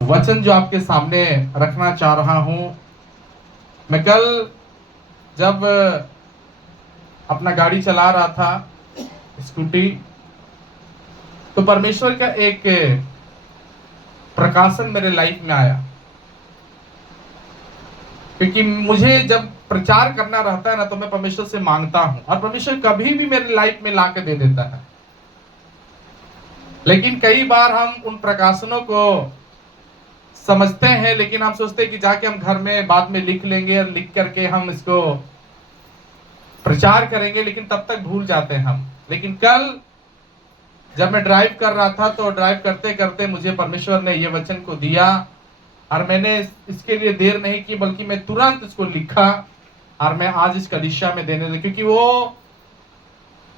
वचन जो आपके सामने रखना चाह रहा हूं। मैं कल जब अपना गाड़ी चला रहा था, स्कूटी, तो परमेश्वर का एक प्रकाशन मेरे लाइफ में आया। क्योंकि मुझे जब प्रचार करना रहता है ना, तो मैं परमेश्वर से मांगता हूं और परमेश्वर कभी भी मेरे लाइफ में ला के दे देता है। लेकिन कई बार हम उन प्रकाशनों को समझते हैं, लेकिन हम सोचते हैं कि जाके हम घर में बाद में लिख लेंगे और लिख करके हम इसको प्रचार करेंगे, लेकिन तब तक भूल जाते हैं हम। लेकिन कल जब मैं ड्राइव कर रहा था, तो ड्राइव करते करते मुझे परमेश्वर ने ये वचन को दिया और मैंने इसके लिए देर नहीं की, बल्कि मैं तुरंत इसको लिखा और मैं आज इस कलीसिया में देने लगा। क्योंकि वो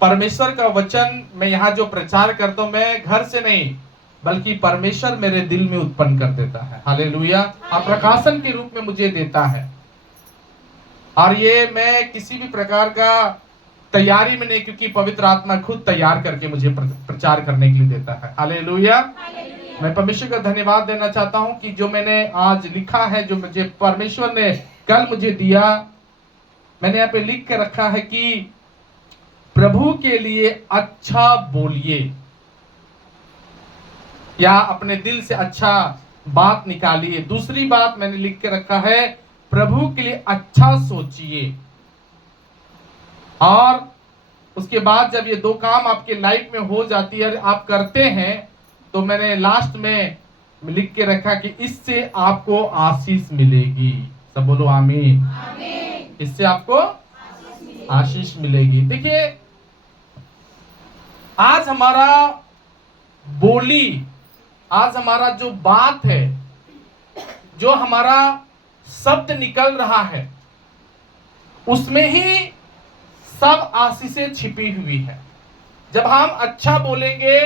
परमेश्वर का वचन मैं यहाँ जो प्रचार करता हूँ, मैं घर से नहीं बल्कि परमेश्वर मेरे दिल में उत्पन्न कर देता है। हालेलुया। और प्रकाशन के रूप में मुझे देता है, और ये मैं किसी भी प्रकार का तैयारी में नहीं, क्योंकि पवित्र आत्मा खुद तैयार करके मुझे प्रचार करने के लिए देता है। हालेलुया। मैं परमेश्वर का धन्यवाद देना चाहता हूं कि जो मैंने आज लिखा है, जो मुझे परमेश्वर ने कल मुझे दिया, मैंने यहाँ पे लिख के रखा है कि प्रभु के लिए अच्छा बोलिए, या अपने दिल से अच्छा बात निकालिए। दूसरी बात मैंने लिख के रखा है, प्रभु के लिए अच्छा सोचिए। और उसके बाद जब ये दो काम आपके लाइफ में हो जाती है, आप करते हैं, तो मैंने लास्ट में लिख के रखा कि इससे आपको आशीष मिलेगी। सब बोलो आमीन। इससे आपको आशीष मिलेगी। देखिए, आज हमारा बोली, आज हमारा जो बात है, जो हमारा शब्द निकल रहा है, उसमें ही सब आशीषें छिपी हुई है। जब हम अच्छा बोलेंगे,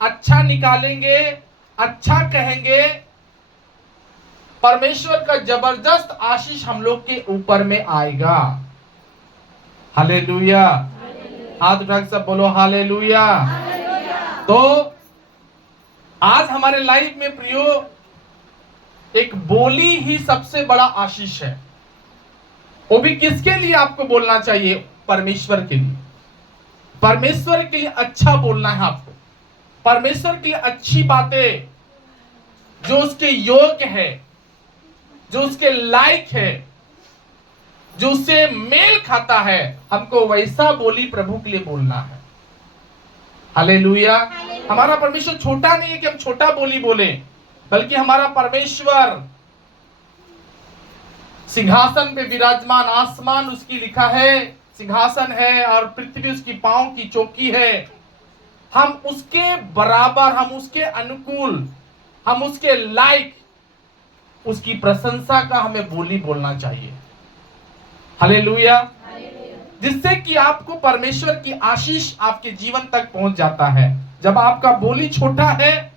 अच्छा निकालेंगे, अच्छा कहेंगे, परमेश्वर का जबरदस्त आशीष हम लोग के ऊपर में आएगा। हालेलुया। हाथ उठा के सब बोलो हालेलुया। तो आज हमारे लाइफ में प्रियो, एक बोली ही सबसे बड़ा आशीष है। वो भी किसके लिए आपको बोलना चाहिए? परमेश्वर के लिए। परमेश्वर के लिए अच्छा बोलना है आपको। परमेश्वर के लिए अच्छी बातें जो उसके योग्य है, जो उसके लायक है, जो उससे मेल खाता है, हमको वैसा बोली प्रभु के लिए बोलना है। हालेलुया। हमारा परमेश्वर छोटा नहीं है कि हम छोटा बोली बोले, बल्कि हमारा परमेश्वर सिंहासन पे विराजमान, आसमान उसकी लिखा है सिंहासन है और पृथ्वी उसकी पांव की चौकी है। हम उसके बराबर, हम उसके अनुकूल, हम उसके लायक, उसकी प्रशंसा का हमें बोली बोलना चाहिए। हालेलुया। जिससे कि आपको परमेश्वर की आशीष आपके जीवन तक पहुंच जाता है। जब आपका बोली छोटा है,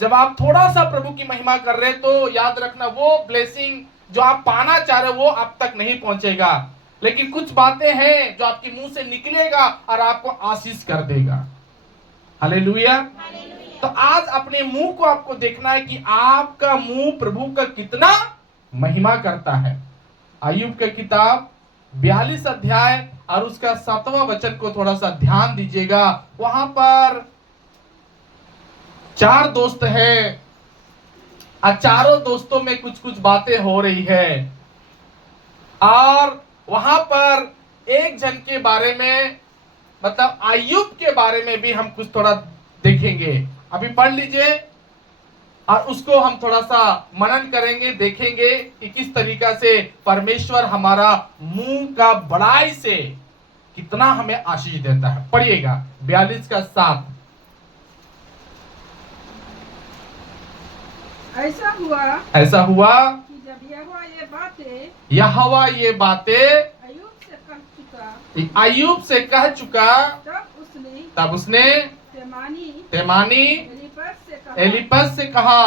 जब आप थोड़ा सा प्रभु की महिमा कर रहे, तो याद रखना वो ब्लेसिंग जो आप पाना चाह रहे हो वो आप तक नहीं पहुंचेगा। लेकिन कुछ बातें हैं जो आपके मुंह से निकलेगा और आपको आशीष कर देगा। हालेलुया। तो आज अपने मुंह को आपको देखना है कि आपका मुंह प्रभु का कितना महिमा करता है। अय्यूब की किताब 42 अध्याय और उसका 7वां वचन को थोड़ा सा ध्यान दीजिएगा। वहां पर 4 दोस्त हैं और चारों दोस्तों में कुछ कुछ बातें हो रही है, और वहां पर एक जन के बारे में, मतलब अय्यूब के बारे में भी हम कुछ थोड़ा देखेंगे। अभी पढ़ लीजिए और उसको हम थोड़ा सा मनन करेंगे, देखेंगे कि किस तरीका से परमेश्वर हमारा मुंह का बड़ाई से कितना हमें आशीष देता है। पढ़िएगा 42 का 7। ऐसा हुआ कि जब यहोवा ये बातें अय्यूब से कह चुका, तब उसने तेमानी एलीपज से कहा,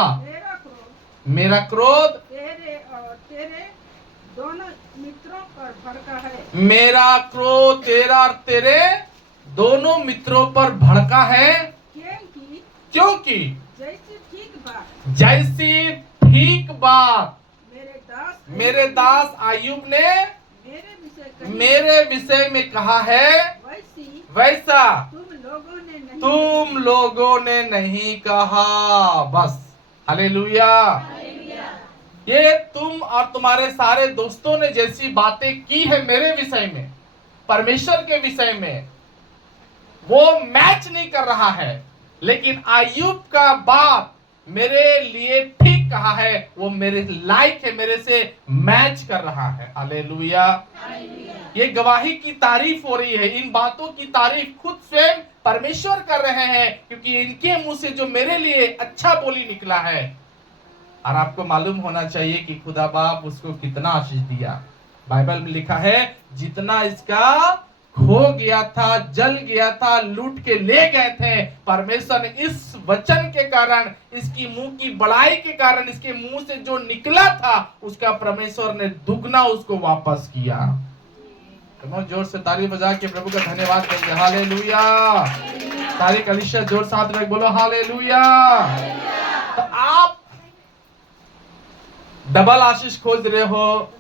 मेरा क्रोध तेरे दोनों मित्रों पर भड़का है। मेरा क्रोध तेरा और तेरे दोनों मित्रों पर भड़का है, क्योंकि जैसी बात मेरे दास आयुब ने मेरे विषय विषय में कहा है, वैसी वैसा तुम लोगों ने नहीं नहीं कहा। बस हालेलुया। ये तुम और तुम्हारे सारे दोस्तों ने जैसी बातें की है मेरे विषय में, परमेश्वर के विषय में, वो मैच नहीं कर रहा है। लेकिन आयुब का बात मेरे लिए ठीक कहा है, वो मेरे लायक है, मेरे से मैच कर रहा है। हालेलुया। ये गवाही की तारीफ हो रही है। इन बातों की तारीफ खुद स्वयं परमेश्वर कर रहे हैं, क्योंकि इनके मुंह से जो मेरे लिए अच्छा बोली निकला है। और आपको मालूम होना चाहिए कि खुदा बाप उसको कितना आशीष दिया। बाइबल में लिखा है, जितना इसका खो गया था, जल गया था, लूट के ले गए थे, परमेश्वर ने इस वचन के कारण, इसकी मुंह की बड़ाई के कारण, इसके मुंह से जो निकला था उसका परमेश्वर ने दुगना उसको वापस किया। तो जोर से ताली बजा के प्रभु का धन्यवाद देंगे। हालेलुया। सारी कलीसिया जोर साथ में बोलो हालेलुया। तो आप डबल आशीष खोज रहे हो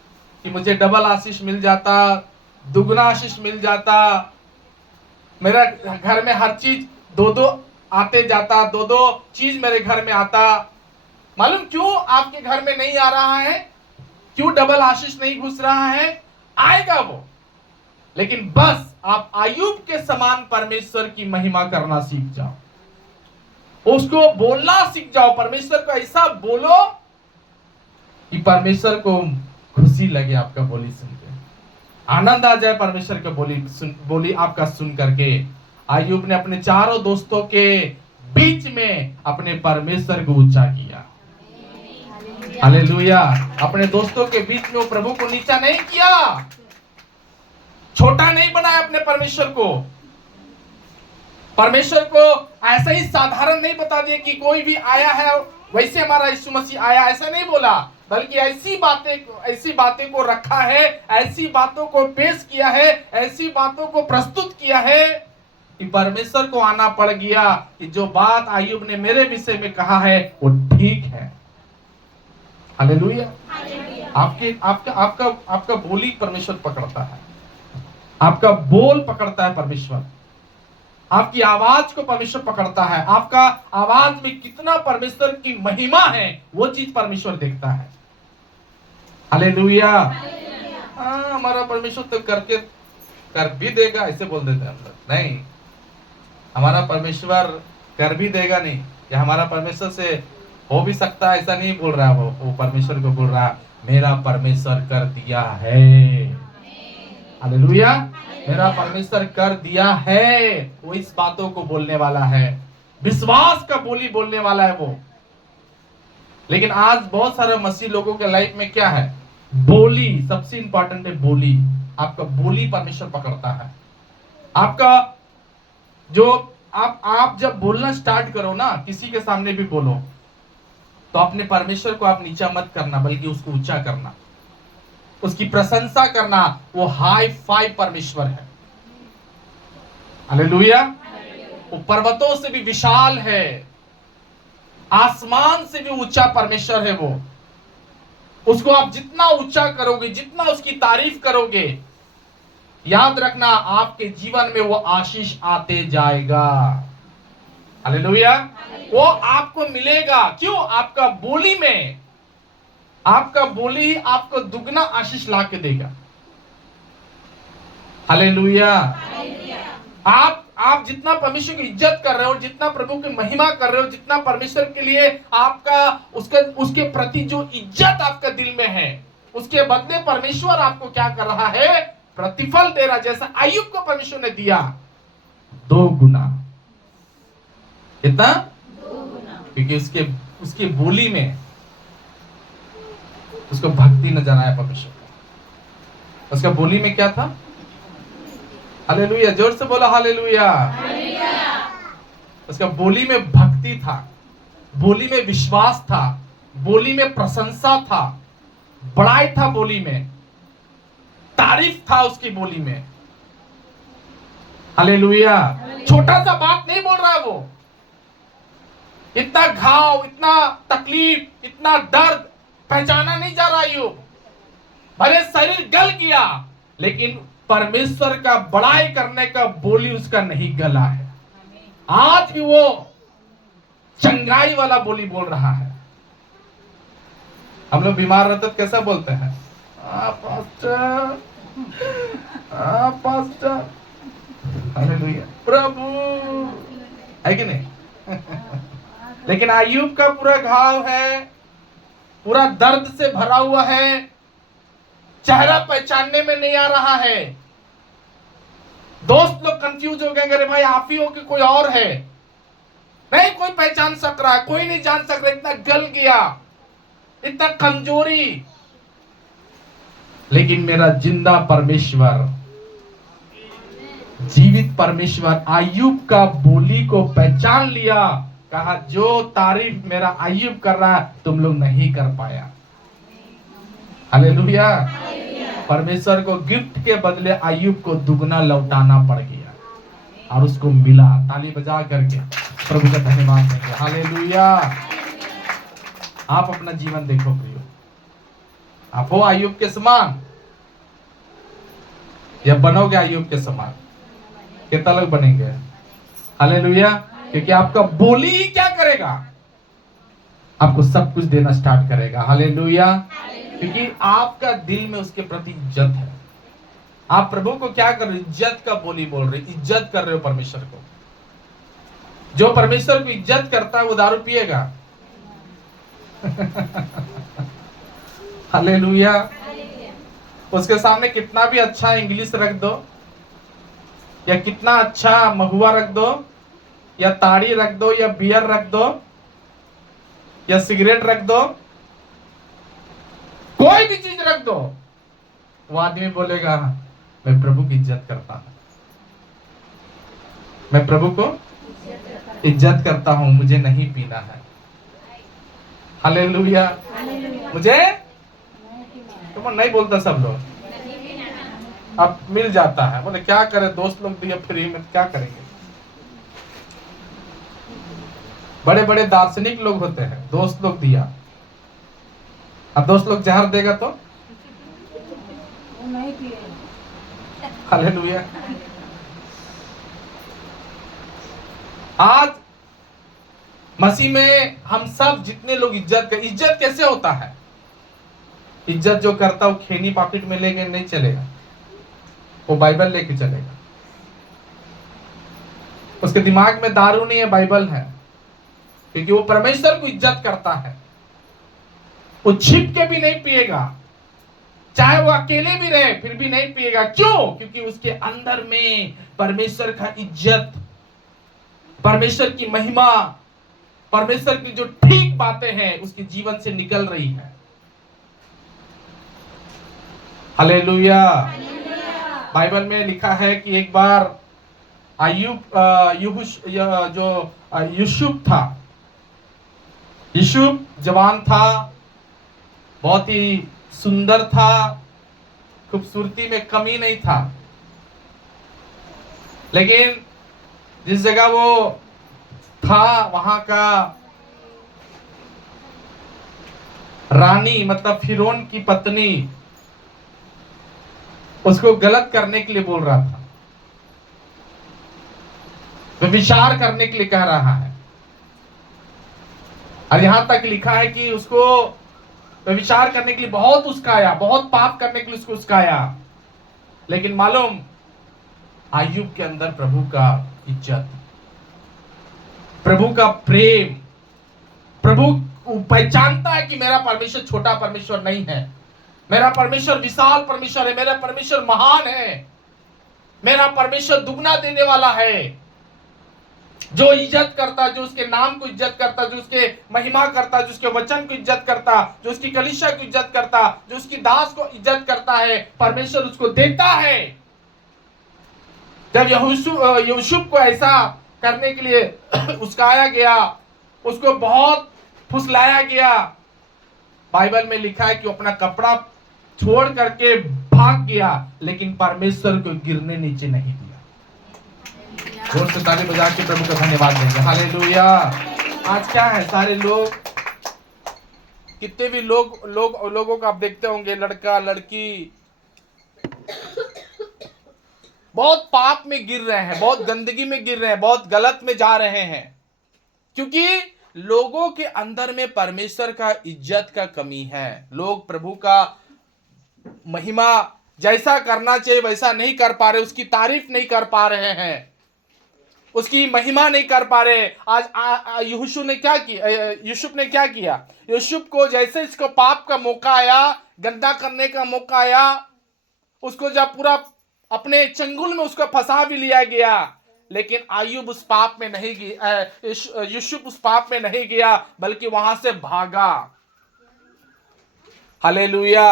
कि मुझे डबल आशीष मिल जाता, दुगना आशीष मिल जाता, मेरा घर में हर चीज दो दो आते जाता, दो दो चीज मेरे घर में आता। मालूम क्यों आपके घर में नहीं आ रहा है? क्यों डबल आशीष नहीं घुस रहा है? आएगा वो, लेकिन बस आप आयुब के समान परमेश्वर की महिमा करना सीख जाओ, उसको बोलना सीख जाओ। परमेश्वर को ऐसा बोलो कि परमेश्वर को खुशी लगे, आपका बोली सुन के आनंद आ जाए। परमेश्वर का बोली आपका सुन करके आयुब ने अपने चारों दोस्तों के बीच में अपने परमेश्वर को ऊंचा किया। हालेलुया। अपने दोस्तों के बीच में वो प्रभु को नीचा नहीं किया, छोटा नहीं बनाया अपने परमेश्वर को। परमेश्वर को ऐसा ही साधारण नहीं बता दिया कि कोई भी आया है वैसे हमारा यीशु मसीह आया, ऐसा नहीं बोला, बल्कि ऐसी बातें को रखा है, ऐसी बातों को पेश किया है, ऐसी बातों को प्रस्तुत किया है कि परमेश्वर को आना पड़ गया कि जो बात आयुब ने मेरे विषय में कहा है वो ठीक है। हालेलुया। आपका बोली परमेश्वर पकड़ता है, आपका बोल पकड़ता है परमेश्वर, आपकी आवाज को परमेश्वर पकड़ता है। आपका आवाज में कितना परमेश्वर की महिमा है वो चीज परमेश्वर देखता है। हालेलुया। हमारा परमेश्वर तो कर भी देगा, ऐसे बोल देते हैं हम लोग। नहीं, हमारा परमेश्वर कर भी देगा नहीं, या हमारा परमेश्वर से हो भी सकता है, ऐसा नहीं बोल रहा। वो परमेश्वर को बोल रहा, मेरा परमेश्वर कर दिया है। हालेलुया। मेरा परमेश्वर कर दिया है। वो इस बातों को बोलने वाला है, विश्वास का बोली बोलने वाला है वो। लेकिन आज बहुत सारे मसीह लोगों के लाइफ में क्या है? बोली सबसे इंपॉर्टेंट है। बोली, आपका बोली परमेश्वर पकड़ता है। आपका जो आप जब बोलना स्टार्ट करो ना, किसी के सामने भी बोलो, तो अपने परमेश्वर को आप नीचा मत करना, बल्कि उसको ऊंचा करना, उसकी प्रशंसा करना। वो हाई फाई परमेश्वर है। हालेलुया। वो पर्वतों से भी विशाल है, आसमान से भी ऊंचा परमेश्वर है वो। उसको आप जितना ऊंचा करोगे, जितना उसकी तारीफ करोगे, याद रखना आपके जीवन में वो आशीष आते जाएगा। हालेलुया। वो आपको मिलेगा। क्यों? आपका बोली में, आपका बोली आपको दुगना आशीष ला के देगा। हालेलुया। आप जितना परमेश्वर की इज्जत कर रहे हो, जितना प्रभु की महिमा कर रहे हो, जितना परमेश्वर के लिए आपका उसके प्रति जो इज्जत आपका दिल में है, उसके बदले परमेश्वर आपको क्या कर रहा है? प्रतिफल दे रहा। जैसा आयुब को परमेश्वर ने दिया 2 गुना। कितना? 2 गुना। क्योंकि उसके बोली में उसको भक्ति नजर आया परमेश्वर का। उसका बोली में क्या था? हालेलुया। जोर से बोलो हालेलुया। उसका बोली में भक्ति था, बोली में विश्वास था, बोली में प्रशंसा था, बड़ाई था, बोली में तारीफ था, उसकी बोली में। हालेलुया। छोटा सा बात नहीं बोल रहा है वो। इतना घाव, इतना तकलीफ, इतना दर्द, पहचाना नहीं जा रहा अय्यूब, भले शरीर गल गया लेकिन परमेश्वर का बड़ाई करने का बोली उसका नहीं गला है। आज भी वो चंगाई वाला बोली बोल रहा है। हम लोग बीमार रहते तो कैसा बोलते हैं, पास्टर, पास्टर, हालेलुया, प्रभु, है कि नहीं? लेकिन अय्यूब का पूरा घाव है, पूरा दर्द से भरा हुआ है, चेहरा पहचानने में नहीं आ रहा है। दोस्त लोग कंफ्यूज हो गए, अरे भाई आप ही हो कि कोई और है? नहीं कोई पहचान सक रहा है, कोई नहीं जान सक रहा, इतना गल गया, इतना कमजोरी। लेकिन मेरा जिंदा परमेश्वर, जीवित परमेश्वर अय्यूब का बोली को पहचान लिया। कहा जो तारीफ मेरा अय्यूब कर रहा है तुम लोग नहीं कर पाया। हालेलुया। परमेश्वर को गिफ्ट के बदले अय्यूब को दुगना लौटाना पड़ गया और उसको मिला। ताली बजा करके प्रभु का धन्यवाद देंगे। हालेलुया। आप अपना जीवन देखो प्रियो, आप हो अय्यूब के समान या बनोगे अय्यूब के समान? कितना लोग बनेंगे? हालेलुया। क्योंकि आपका बोली ही क्या करेगा, आपको सब कुछ देना स्टार्ट करेगा। हालेलुया। क्योंकि आपका दिल में उसके प्रति इज्जत है। आप प्रभु को क्या कर रहे हो? इज्जत का बोली बोल रहे, इज्जत कर रहे हो परमेश्वर को। जो परमेश्वर को इज्जत करता है वो दारू पिएगा? हालेलुया। उसके सामने कितना भी अच्छा इंग्लिश रख दो या कितना अच्छा महुआ रख दो या ताड़ी रख दो या बियर रख दो या सिगरेट रख दो, कोई भी चीज रख दो, वो आदमी बोलेगा मैं प्रभु की इज्जत करता हूं, मैं प्रभु को इज्जत करता हूं, मुझे नहीं पीना है। हालेलुया। मुझे तुम नहीं बोलता सब लोग, अब मिल जाता है। बोले क्या करे, दोस्त लोग दिए फ्री में, क्या करेंगे? बड़े बड़े दार्शनिक लोग होते हैं, दोस्त लोग दिया, अब दोस्त लोग जहर देगा तो नहीं पिएगा। हालेलुया। आज मसीह में हम सब जितने लोग इज्जत कैसे होता है? इज्जत जो करता वो खेनी पॉकेट में लेके नहीं चलेगा, वो बाइबल लेके चलेगा। उसके दिमाग में दारू नहीं है, बाइबल है। क्योंकि वो परमेश्वर को इज्जत करता है, वो छिप के भी नहीं पिएगा, चाहे वो अकेले भी रहे फिर भी नहीं पिएगा। क्यों? क्योंकि उसके अंदर में परमेश्वर का इज्जत, परमेश्वर की महिमा, परमेश्वर की जो ठीक बातें हैं उसके जीवन से निकल रही है। हालेलुया। बाइबल में लिखा है कि एक बार यूसुफ था, यूसुफ जवान था, बहुत ही सुंदर था, खूबसूरती में कमी नहीं था। लेकिन जिस जगह वो था वहां का रानी मतलब फिरौन की पत्नी उसको गलत करने के लिए बोल रहा था, व्यभिचार करने के लिए कह रहा है। और यहां तक लिखा है कि उसको व्यभिचार करने के लिए बहुत उस्काया, बहुत पाप करने के लिए उसको उस्काया। लेकिन मालूम अय्यूब के अंदर प्रभु का इज्जत, प्रभु का प्रेम, प्रभु पहचानता है कि मेरा परमेश्वर छोटा परमेश्वर नहीं है, मेरा परमेश्वर विशाल परमेश्वर है, मेरा परमेश्वर महान है, मेरा परमेश्वर दुगना देने वाला है। जो इज्जत करता, जो उसके नाम को इज्जत करता, जो उसके महिमा करता, जो उसके वचन को इज्जत करता, जो उसकी कलीसिया को इज्जत करता, जो उसकी दास को इज्जत करता है, परमेश्वर उसको देता है। जब यूसुफ को ऐसा करने के लिए उस्काया गया, उसको बहुत फुसलाया गया, बाइबल में लिखा है कि वो अपना कपड़ा छोड़ करके भाग गया, लेकिन परमेश्वर को गिरने नीचे नहीं दिया। जोर से ताली बजा के प्रभु का धन्यवाद देंगे। हालेलुया। आज क्या है, सारे लोग कितने भी लोगों को आप देखते होंगे, लड़का लड़की बहुत पाप में गिर रहे हैं, बहुत गंदगी में गिर रहे हैं, बहुत गलत में जा रहे हैं, क्योंकि लोगों के अंदर में परमेश्वर का इज्जत का कमी है। लोग प्रभु का महिमा जैसा करना चाहिए वैसा नहीं कर पा रहे, उसकी तारीफ नहीं कर पा रहे हैं, उसकी महिमा नहीं कर पा रहे। आज यूसुफ ने क्या किया? यूसुफ को जैसे इसको पाप का मौका आया, गंदा करने का मौका आया, उसको जब पूरा अपने चंगुल में उसको फंसा भी लिया गया, लेकिन अय्यूब उस पाप में नहीं गया, यूसुफ उस पाप में नहीं गया, बल्कि वहां से भागा। हालेलुया।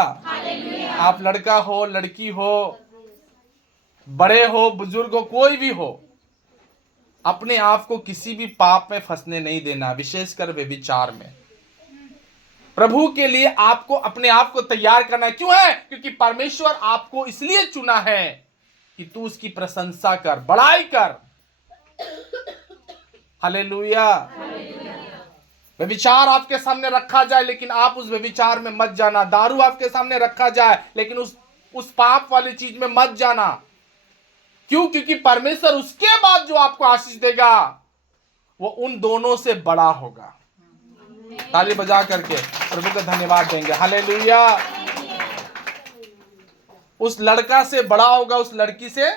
आप लड़का हो, लड़की हो, बड़े हो, बुजुर्ग हो, कोई भी हो, अपने आप को किसी भी पाप में फंसने नहीं देना, विशेषकर व्यभिचार में। प्रभु के लिए आपको अपने आप को तैयार करना है। क्यों है? क्योंकि परमेश्वर आपको इसलिए चुना है कि तू उसकी प्रशंसा कर, बड़ाई कर। हालेलुया। व्यभिचार आपके सामने रखा जाए, लेकिन आप उस व्यभिचार में मत जाना। दारू आपके सामने रखा जाए, लेकिन उस पाप वाली चीज में मत जाना। क्यों? क्योंकि परमेश्वर उसके बाद जो आपको आशीष देगा वो उन दोनों से बड़ा होगा। ताली बजा करके प्रभु का धन्यवाद देंगे। हालेलुया। उस लड़का से बड़ा होगा, उस लड़की से,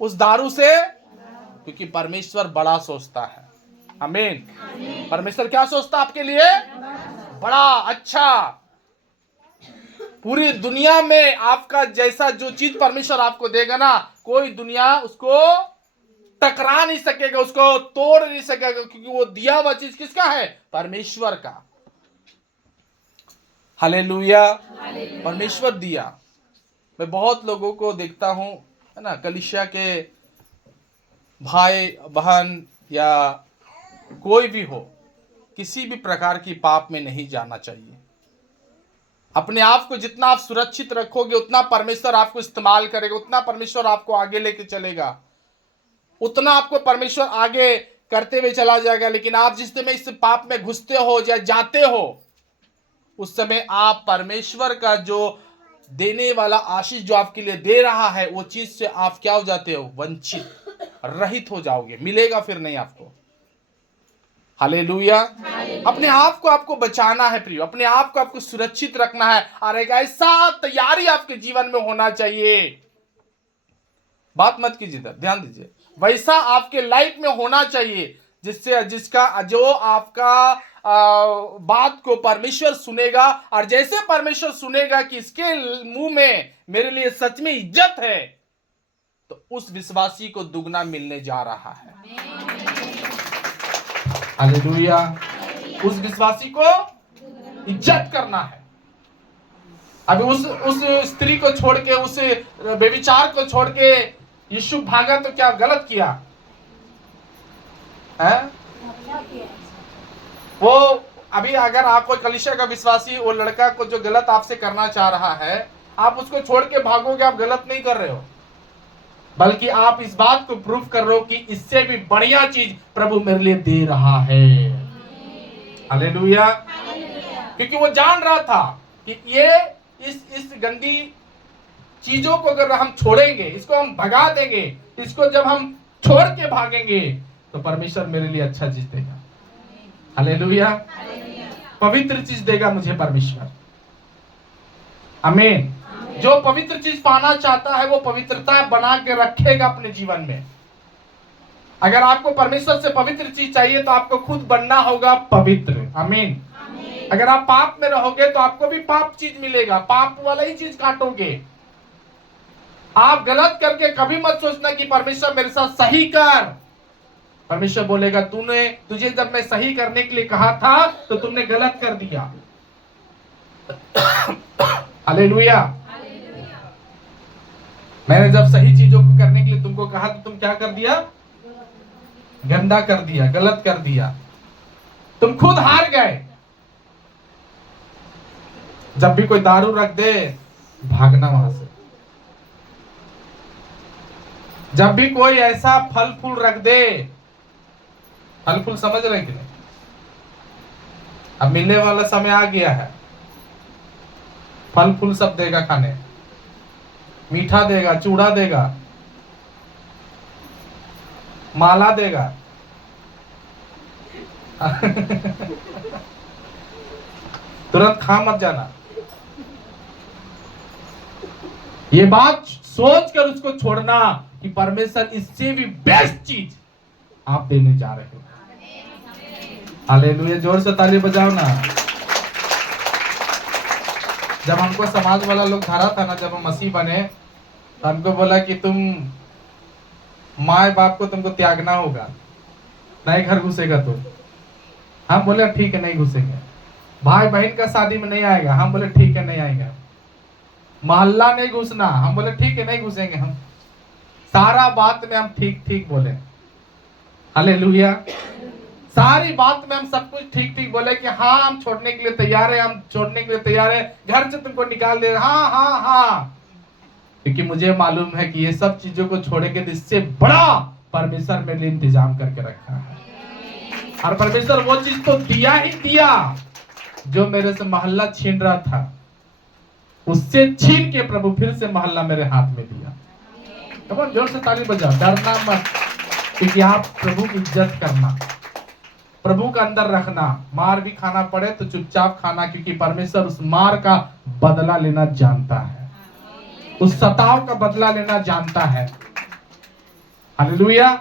उस दारू से, क्योंकि परमेश्वर बड़ा सोचता है। आमीन। परमेश्वर क्या सोचता आपके लिए? बड़ा, अच्छा। पूरी दुनिया में आपका जैसा जो चीज परमेश्वर आपको देगा ना, कोई दुनिया उसको टकरा नहीं सकेगा, उसको तोड़ नहीं सकेगा, क्योंकि वो दिया हुआ चीज किसका है? परमेश्वर का। हालेलुया। परमेश्वर दिया। मैं बहुत लोगों को देखता हूं, है ना, कलीसिया के भाई बहन या कोई भी हो, किसी भी प्रकार की पाप में नहीं जाना चाहिए। अपने आप को जितना आप सुरक्षित रखोगे, उतना परमेश्वर आपको इस्तेमाल करेगा, उतना परमेश्वर आपको आगे लेके चलेगा, उतना आपको परमेश्वर आगे करते हुए चला जाएगा। लेकिन आप जिस समय इस पाप में घुसते हो या जाते हो, उस समय आप परमेश्वर का जो देने वाला आशीष जो आपके लिए दे रहा है, वो चीज से आप क्या हो जाते हो? वंचित, रहित हो जाओगे, मिलेगा फिर नहीं आपको। हालेलुया। अपने आप को आपको बचाना है प्रियो, अपने आप को आपको सुरक्षित रखना है, और एक ऐसा तैयारी आपके जीवन में होना चाहिए। बात मत कीजिए, ध्यान दीजिए, वैसा आपके लाइफ में होना चाहिए जिसका जो आपका बात को परमेश्वर सुनेगा, और जैसे परमेश्वर सुनेगा कि इसके मुंह में मेरे लिए सच में इज्जत है, तो उस विश्वासी को दुगना मिलने जा रहा है। हालेलुया। उस विश्वासी को इज्जत करना है। अभी उस स्त्री को छोड़ के, उस व्यभिचार को छोड़ के यूसुफ भागा, तो क्या गलत किया है? वो अभी अगर आप कोई कलीसिया का विश्वासी वो लड़का को जो गलत आपसे करना चाह रहा है, आप उसको छोड़ के भागोगे, आप गलत नहीं कर रहे हो, बल्कि आप इस बात को प्रूफ कर रहे हो कि इससे भी बढ़िया चीज प्रभु मेरे लिए दे रहा है। हालेलुया। क्योंकि वो जान रहा था कि ये इस गंदी चीजों को अगर हम छोड़ेंगे, इसको हम भगा देंगे, इसको जब हम छोड़ के भागेंगे, तो परमेश्वर मेरे लिए अच्छा चीज देगा। हालेलुया। पवित्र चीज देगा मुझे परमेश्वर। आमीन। जो पवित्र चीज पाना चाहता है, वो पवित्रता बना के रखेगा अपने जीवन में। अगर आपको परमेश्वर से पवित्र चीज चाहिए, तो आपको खुद बनना होगा पवित्र। आमीन। अगर आप पाप में रहोगे, तो आपको भी पाप चीज मिलेगा, पाप वाला ही चीज काटोगे। आप गलत करके कभी मत सोचना कि परमेश्वर मेरे साथ सही कर। परमेश्वर बोलेगा, तुझे जब मैं सही करने के लिए कहा था, तो तुमने गलत कर दिया। हालेलुया। मैंने जब सही चीजों को करने के लिए तुमको कहा, तो तुम क्या कर दिया? गंदा कर दिया, गलत कर दिया, तुम खुद हार गए। जब भी कोई दारू रख दे, भागना वहां से। जब भी कोई ऐसा फल फूल रख दे, फल फूल समझ रहे कि नहीं? अब मिलने वाला समय आ गया है। फल फूल सब देगा खाने, मीठा देगा, चूड़ा देगा, माला देगा। तुरंत खा मत जाना। ये बात सोचकर उसको छोड़ना कि परमेश्वर इससे भी बेस्ट चीज आप देने जा रहे हो। हालेलुया, जोर से ताली बजाओ ना। जब हमको समाज वाला लोग धरा था ना, जब हम मसीह बने, तो हमको बोला कि तुम माँ बाप को तुमको त्यागना होगा, नए घर घुसेगा तुम। हम बोले ठीक है नहीं घुसेंगे। भाई बहन का शादी में नहीं आएगा, हम बोले ठीक है नहीं आएगा। मोहल्ला नहीं घुसना, हम बोले ठीक है नहीं घुसेंगे। हम सारा बात में हम ठीक ठीक बोले। हालेलुया, सारी बात में हम सब कुछ ठीक ठीक बोले कि हाँ हम छोड़ने के लिए तैयार है, हम छोड़ने के लिए तैयार है, घर से तुमको निकाल दे, हाँ हाँ हाँ। क्योंकि मुझे मालूम है कि ये सब चीजों को छोड़ेंगे तो इससे बड़ा परमेश्वर मेरे लिए इंतजाम करके रखा है। और परमेश्वर वो चीज तो दिया ही दिया जो मेरे से मोहल्ला छीन रहा था, उससे छीन के प्रभु फिर से मोहल्ला मेरे हाथ में दिया। तो जोर से ताली बजाओ, डरना मत। क्योंकि आप प्रभु की इज्जत करना, प्रभु का अंदर रखना। मार भी खाना पड़े तो चुपचाप खाना, क्योंकि परमेश्वर उस मार का बदला लेना जानता है, उस सताव का बदला लेना जानता है। हालेलुया,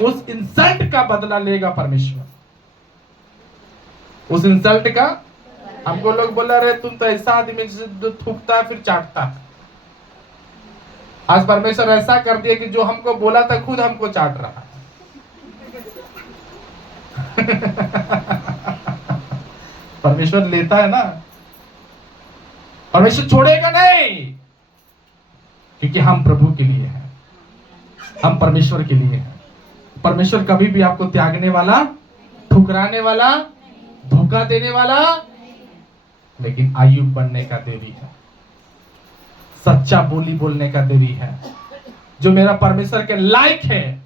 उस इंसल्ट का बदला लेगा परमेश्वर, उस इंसल्ट का। हमको लोग बोला रहे तुम तो ऐसा आदमी जो थूकता है फिर चाटता है। आज परमेश्वर ऐसा कर दिया कि जो हमको बोला था खुद हमको चाट रहा है। परमेश्वर लेता है ना, परमेश्वर छोड़ेगा नहीं, क्योंकि हम प्रभु के लिए हैं, हम परमेश्वर के लिए हैं। परमेश्वर कभी भी आपको त्यागने वाला, ठुकराने वाला, धोखा देने वाला, लेकिन आयुब बनने का देवी है, सच्चा बोली बोलने का देवी है। जो मेरा परमेश्वर के लायक है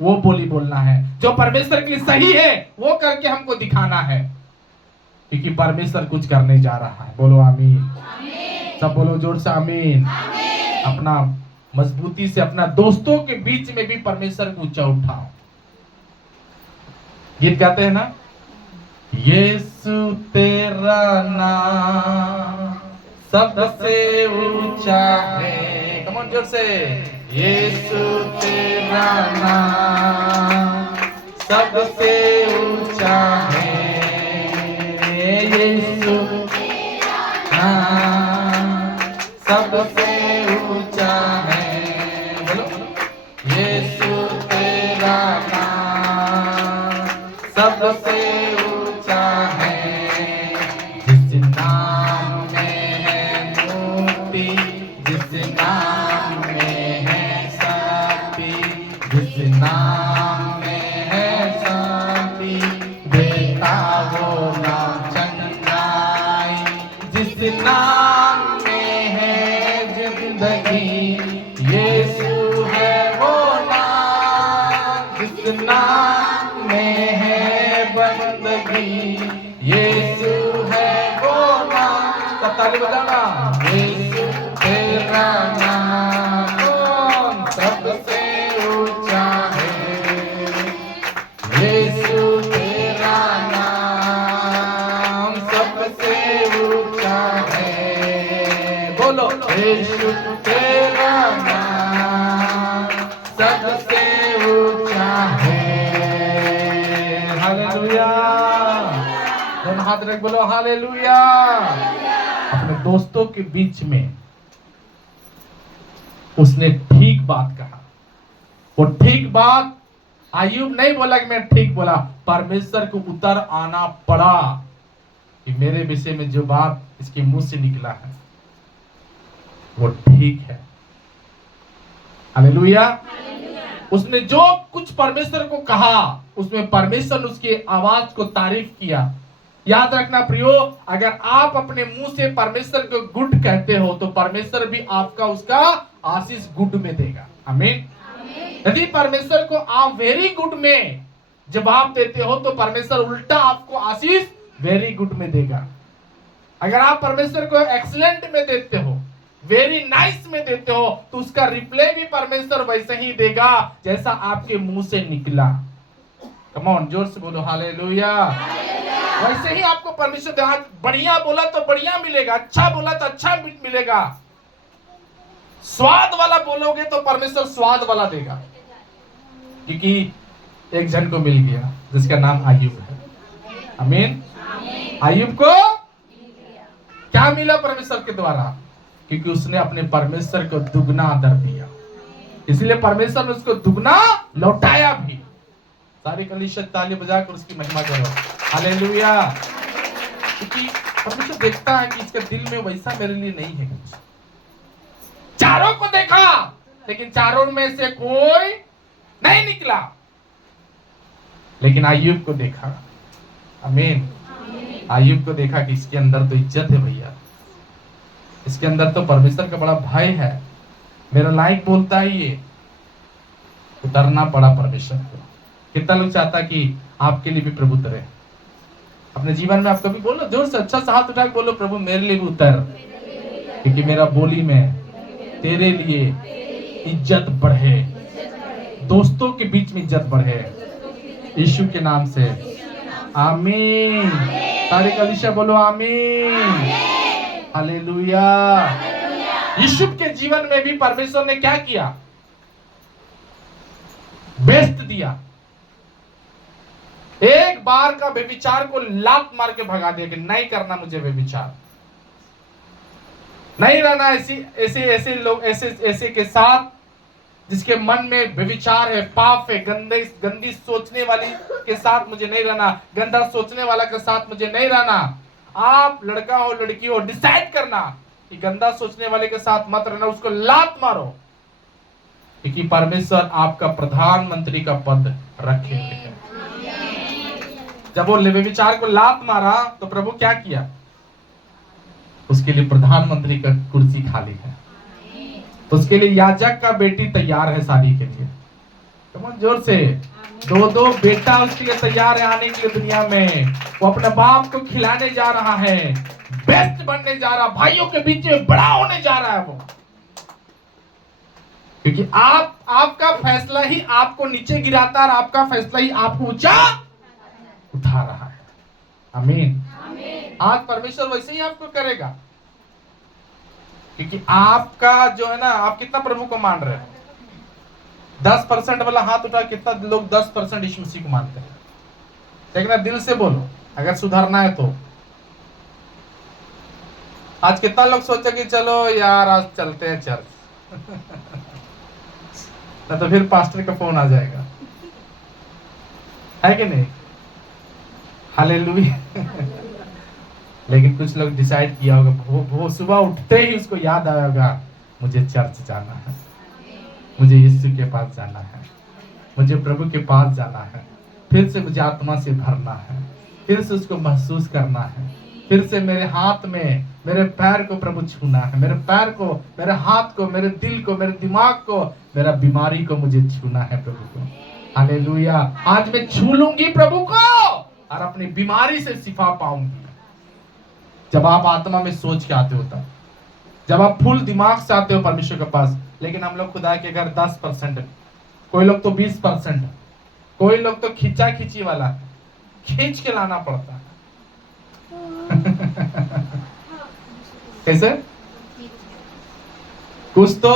वो बोली बोलना है, जो परमेश्वर के लिए सही है वो करके हमको दिखाना है, क्योंकि परमेश्वर कुछ करने जा रहा है। बोलो आमीन, सब बोलो जोर से आमीन। अपना मजबूती से अपना दोस्तों के बीच में भी परमेश्वर को ऊंचा उठाओ। गीत गाते हैं ना, यीशु तेरा नाम सबसे ऊंचा है। कम ऑन जोर से, यीशु तेरा नाम सबसे ऊंचा है, यीशु तेरा नाम सबसे ऊंचा है। बोलो, यीशु तेरा नाम सबसे ऊंचा है। जिस नाम में है मुक्ति, जिस नाम में है शांति, जिस नाम में है शांति, देता वो नाम चंगाई। जिस नाम में है जिंदगी, यीशु है वो नाम। जिस नाम में है बंदगी, यीशु है वो नाम। सब ताली बजाना। यीशु तेरा नाम कौन सबसे ऊंचा है, यीशु तेरा नाम सबसे ऊंचा है। बोलो, यीशु तेरा नाम सबसे ऊंचा है। हालेलुया, दोनों हाथ रख बोलो हालेलुया। अपने दोस्तों के बीच में उसने ठीक बात कहा। वो ठीक बात आयुब नहीं बोला कि मैं ठीक बोला, परमेश्वर को उतर आना पड़ा कि मेरे विषय में जो बात इसके मुंह से निकला है वो ठीक है। हालेलुया। उसने जो कुछ परमेश्वर को कहा उसमें परमेश्वर ने उसकी आवाज को तारीफ किया। याद रखना प्रियो, अगर आप अपने मुंह से परमेश्वर को गुड कहते हो तो परमेश्वर भी आपका उसका आशीष गुड में देगा। आमीन। यदि परमेश्वर को आप वेरी गुड में जवाब देते हो तो परमेश्वर उल्टा आपको आशीष वेरी गुड में देगा। अगर आप परमेश्वर को एक्सीलेंट में देते हो, वेरी नाइस में देते हो, तो उसका रिप्लाई भी परमेश्वर वैसे ही देगा जैसा आपके मुंह से निकला। कम ऑन, जोर से बोलो हालेलुया। वैसे ही आपको परमेश्वर देगा। बढ़िया बोला तो बढ़िया मिलेगा, अच्छा बोला तो अच्छा मिलेगा, स्वाद वाला बोलोगे तो परमेश्वर स्वाद वाला देगा। क्योंकि एक जन को मिल गया जिसका नाम आयुब है। आमीन। आयुब को क्या मिला परमेश्वर के द्वारा? क्योंकि उसने अपने परमेश्वर को दुगना आदर दिया, इसलिए परमेश्वर ने उसको दुगना लौटाया भी। सारी कलीसिया ताली बजाकर उसकी महिमा करो, हालेलुया। क्योंकि परमेश्वर देखता है कि इसके दिल में वैसा मेरे लिए नहीं है कुछ। चारों को देखा लेकिन चारों में से कोई नहीं निकला, लेकिन आयुब को देखा। आमीन। आयुब को देखा कि इसके अंदर तो इज्जत है भैया, इसके अंदर तो परमेश्वर का बड़ा भय है, मेरा लायक बोलता है ये। उतरना पड़ा परमेश्वर को। कितना लोग चाहता कि आपके लिए भी प्रभु उतरे अपने जीवन में? आप कभी बोलो जोर से, अच्छा सा हाथ उठा के बोलो, प्रभु मेरे लिए भी उतर, क्योंकि मेरा बोली में तेरे लिए इज्जत बढ़े, दोस्तों के बीच में इज्जत बढ़े, यीशु के नाम से। आमीन। सारे कलीसिया बोलो आमीन, हालेलुया। यीशु के जीवन में भी परमेश्वर ने क्या किया? बेस्ट दिया। एक बार का व्यभिचार को लात मार के भगा दिया कि नहीं करना मुझे व्यभिचार, नहीं रहना ऐसे लोग ऐसे के साथ जिसके मन में व्यभिचार है, पाप है, गंदी सोचने वाली के साथ मुझे नहीं रहना, गंदा सोचने वाला के साथ मुझे नहीं रहना। आप लड़का हो लड़की हो, डिसाइड करना कि गंदा सोचने वाले के साथ मत रहना, उसको लात मारो, क्योंकि परमेश्वर आपका प्रधानमंत्री का पद रखे हुए है। जब वो व्यभिचार को लात मारा तो प्रभु क्या किया? उसके लिए प्रधानमंत्री का कुर्सी खाली है, तो उसके लिए याजक का बेटी तैयार है शादी के लिए। तो जोर से, दो बेटा उसके लिए तैयार है आने के लिए दुनिया में। वो अपने बाप को खिलाने जा रहा है, बेस्ट बनने जा रहा, भाइयों के बीच में बड़ा होने जा रहा है वो। क्योंकि आपका फैसला ही आपको नीचे गिराता है और आपका फैसला ही आपको ऊंचा उठा रहा है। आमीन। आज परमेश्वर वैसे ही आपको करेगा, क्योंकि आपका जो है ना, आप कितना प्रभु को मान रहे हो? 10% वाला हाथ उठा, कितना लोग 10% यीशु मसीह को मानते हैं? देखना, दिल से बोलो अगर सुधारना है तो। आज कितना लोग सोचे कि चलो यार आज चलते हैं चर्च ना तो फिर पास्टर का फोन आ जाएगा, है कि नहीं? हालेलुया। लेकिन कुछ लोग डिसाइड किया होगा, वो सुबह उठते ही उसको याद आया होगा, मुझे चर्च जाना है, मुझे यीशु के पास जाना है, मुझे प्रभु के पास जाना है, फिर से मुझे आत्मा से भरना है, फिर से उसको महसूस करना है, फिर से मेरे हाथ में मेरे पैर को प्रभु छूना है, मेरे पैर को, मेरे हाथ को, मेरे दिल को, मेरे दिमाग को, मेरा बीमारी को मुझे छूना है प्रभु को। हालेलुया। आज मैं छू लूंगी प्रभु को और अपनी बीमारी से शिफा पाऊंगी। जब आप आत्मा में सोच के आते हो, तब जब आप फुल दिमाग से आते हो परमेश्वर के पास। लेकिन हम लोग खुदा के घर 10%, कोई लोग तो 20%, कोई लोग तो खींचा खींची वाला, खींच के लाना पड़ता है। कैसे? कुछ तो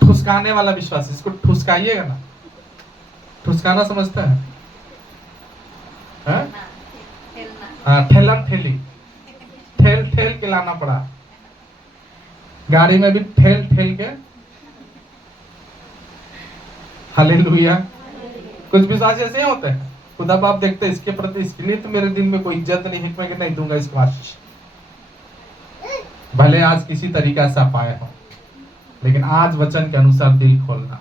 ठुसकाने वाला विश्वास, इसको ठुसकाइएगा ना। ठुसकाना समझता है? ठेलम ठेली, ठेल ठेल के लाना पड़ा, गाड़ी में भी ठेल ठेल के। हालेलुया। कुछ विश्वास ऐसे होते हैं, खुदा बाप देखते हैं इसके प्रति, इसके लिए तो मेरे दिल में कोई इज्जत नहीं है, मैं नहीं दूंगा इसको आशीष। भले आज किसी तरीका से पाए हो, लेकिन आज वचन के अनुसार दिल खोलना,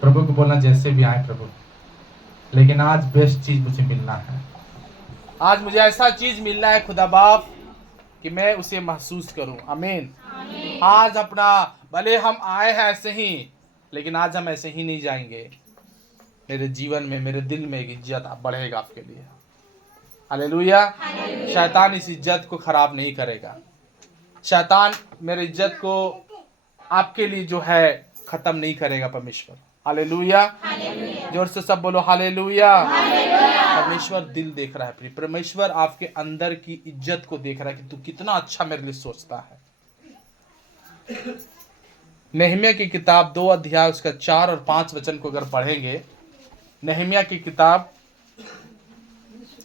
प्रभु को बोलना जैसे भी आए प्रभु, लेकिन आज बेस्ट चीज मुझे मिलना है, आज मुझे ऐसा चीज मिलना है खुदा बाप कि मैं उसे महसूस करूं। आमीन। आज अपना, भले हम आए हैं ऐसे ही, लेकिन आज हम ऐसे ही नहीं जाएंगे। मेरे जीवन में, मेरे दिल में एक इज्जत बढ़ेगा आपके लिए। हालेलुया। शैतान इस इज्जत को खराब नहीं करेगा। शैतान मेरे इज्जत को आपके लिए जो है खत्म नहीं करेगा परमेश्वर। हालेलुया। जोर से सब बोलो हालेलुया। परमेश्वर दिल देख रहा है प्रिय। परमेश्वर आपके अंदर की इज्जत को देख रहा है कि तू कितना अच्छा मेरे लिए सोचता है। नहम्याह की किताब 2 अध्याय उसका 4 और 5 वचन को अगर पढ़ेंगे, नहम्याह की किताब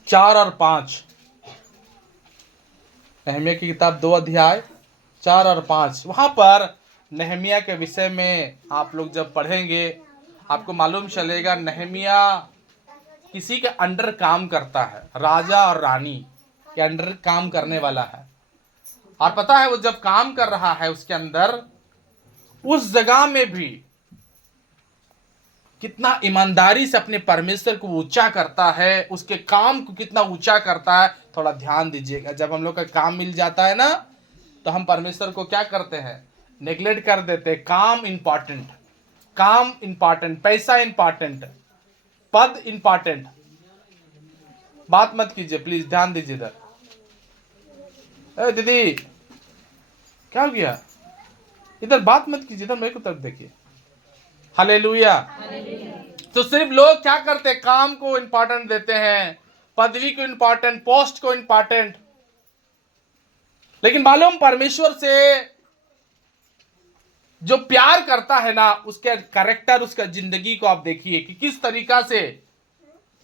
4 और 5, नहम्याह की किताब 2 अध्याय 4 और 5, वहां पर नहम्याह के विषय में आप लोग जब पढ़ेंगे आपको मालूम चलेगा नहम्याह किसी के अंडर काम करता है, राजा और रानी के अंडर काम करने वाला है। और पता है वो जब काम कर रहा है उसके अंदर, उस जगह में भी कितना ईमानदारी से अपने परमेश्वर को ऊंचा करता है, उसके काम को कितना ऊंचा करता है। थोड़ा ध्यान दीजिएगा, जब हम लोग का काम मिल जाता है ना तो हम परमेश्वर को क्या करते हैं, नेग्लेक्ट कर देते हैं। काम इंपॉर्टेंट, काम इंपॉर्टेंट, पैसा इंपॉर्टेंट, पद इंपॉर्टेंट। बात मत कीजिए प्लीज, ध्यान दीजिए इधर। दीदी क्या हो गया, इधर बात मत कीजिए, इधर मेरे को तरफ देखिए। हालेलुया। तो सिर्फ लोग क्या करते हैं, काम को इंपॉर्टेंट देते हैं, पदवी को इंपॉर्टेंट, पोस्ट को इंपॉर्टेंट। लेकिन मालूम परमेश्वर से जो प्यार करता है ना, उसके कैरेक्टर, उसका जिंदगी को आप देखिए कि किस तरीका से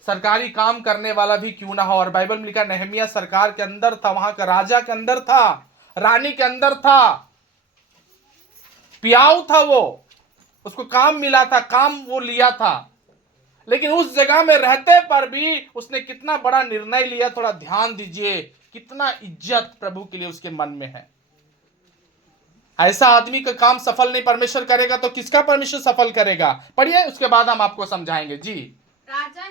सरकारी काम करने वाला भी क्यों ना हो। और बाइबल में लिखा नहम्याह सरकार के अंदर था, वहां का राजा के अंदर था, रानी के अंदर था, पियाऊ था, वो उसको काम मिला था, काम वो लिया था। लेकिन उस जगह में रहते पर भी उसने कितना बड़ा निर्णय लिया। थोड़ा ध्यान दीजिए, कितना इज्जत प्रभु के लिए उसके मन में है। ऐसा आदमी का काम सफल नहीं परमेश्वर करेगा तो किसका परमेश्वर सफल करेगा। पढ़िए, उसके बाद हम आपको समझाएंगे। जी। राजा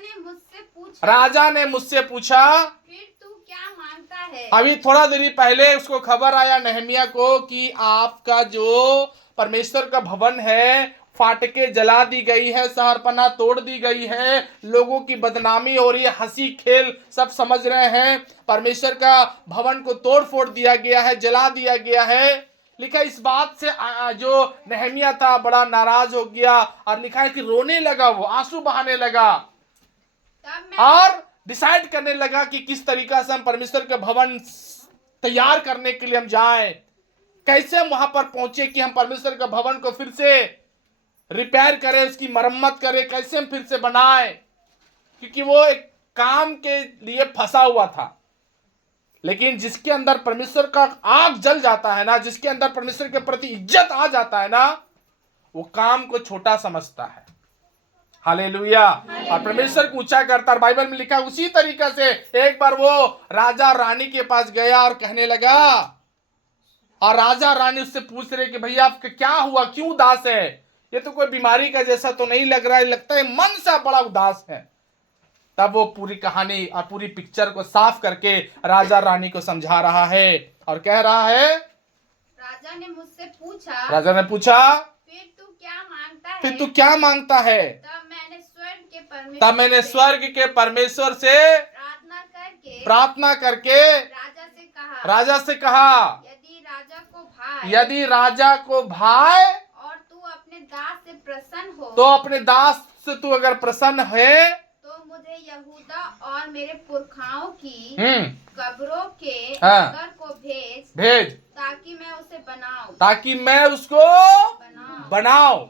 ने मुझसे पूछा फिर तू क्या मांगता है। अभी थोड़ा देरी पहले उसको खबर आया नहम्याह को कि आपका जो परमेश्वर का भवन है फाटके जला दी गई है, शहरपनाह तोड़ दी गई है, लोगों की बदनामी हो रही है, हंसी खेल सब समझ रहे हैं, परमेश्वर का भवन को तोड़ फोड़ दिया गया है, जला दिया गया है। लिखा इस बात से जो नहम्याह था बड़ा नाराज हो गया और लिखा है कि रोने लगा, वो आंसू बहाने लगा और डिसाइड करने लगा कि किस तरीका से हम परमेश्वर के भवन तैयार करने के लिए हम जाएं, कैसे हम वहां पर पहुंचे कि हम परमेश्वर के भवन को फिर से रिपेयर करें, उसकी मरम्मत करें, कैसे हम फिर से बनाएं। क्योंकि वो एक काम के लिए फंसा हुआ था। लेकिन जिसके अंदर परमेश्वर का आग जल जाता है ना, जिसके अंदर परमेश्वर के प्रति इज्जत आ जाता है ना, वो काम को छोटा समझता है। हालेलुया। और परमेश्वर को ऊंचा करता है। बाइबल में लिखा उसी तरीका से एक बार वो राजा रानी के पास गया और कहने लगा, और राजा रानी उससे पूछ रहे कि भैया आपका क्या हुआ, क्यों उदास है, ये तो कोई बीमारी का जैसा तो नहीं लग रहा है, लगता है मन सा बड़ा उदास है। तब वो पूरी कहानी और पूरी पिक्चर को साफ करके राजा रानी को समझा रहा है और कह रहा है, राजा ने पूछा फिर तू क्या मांगता है। तब मैंने स्वर्ग के परमेश्वर से प्रार्थना करके राजा से कहा यदि राजा को भाई और तू अपने दास से प्रसन्न हो, तो अपने दास से तू अगर प्रसन्न है तो मुझे यहूदा और मेरे पुरखाओं की कब्रों के नगर को भेज ताकि मैं उसे बनाऊं, ताकि मैं उसको बनाऊं।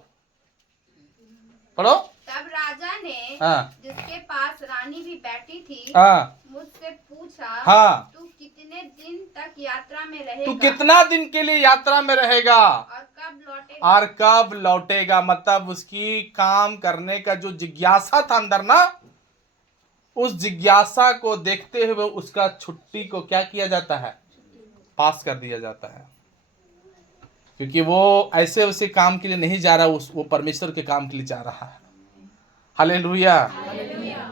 पढ़ो। तब राजा ने जिसके पास रानी भी बैठी थी मुझसे पूछा, तू कितने दिन तक यात्रा में रहेगा, तू कितना दिन के लिए यात्रा में रहेगा और कब लौटेगा। मतलब उसकी काम करने का जो जिज्ञासा था अंदर ना, उस जिज्ञासा को देखते हुए उसका छुट्टी को क्या किया जाता है, पास कर दिया जाता है। क्योंकि वो ऐसे उसे काम के लिए नहीं जा रहा, वो परमेश्वर के काम के लिए जा रहा है। हालेलुया।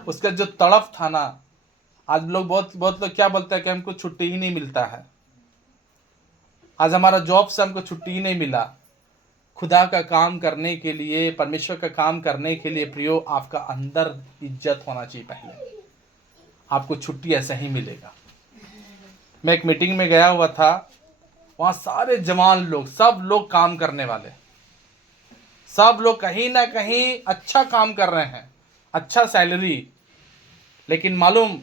उसका जो तड़प था ना, आज लोग बहुत लोग क्या बोलते हैं कि हमको छुट्टी ही नहीं मिलता है। आज हमारा जॉब से हमको छुट्टी ही नहीं मिला, खुदा का काम करने के लिए, परमेश्वर का काम करने के लिए प्रियो, आपका अंदर इज्जत होना चाहिए। पहले आपको छुट्टी ऐसा ही मिलेगा। मैं एक मीटिंग में गया हुआ था, वहां सारे जवान लोग, सब लोग काम करने वाले, सब लोग कहीं ना कहीं अच्छा काम कर रहे हैं, अच्छा सैलरी। लेकिन मालूम,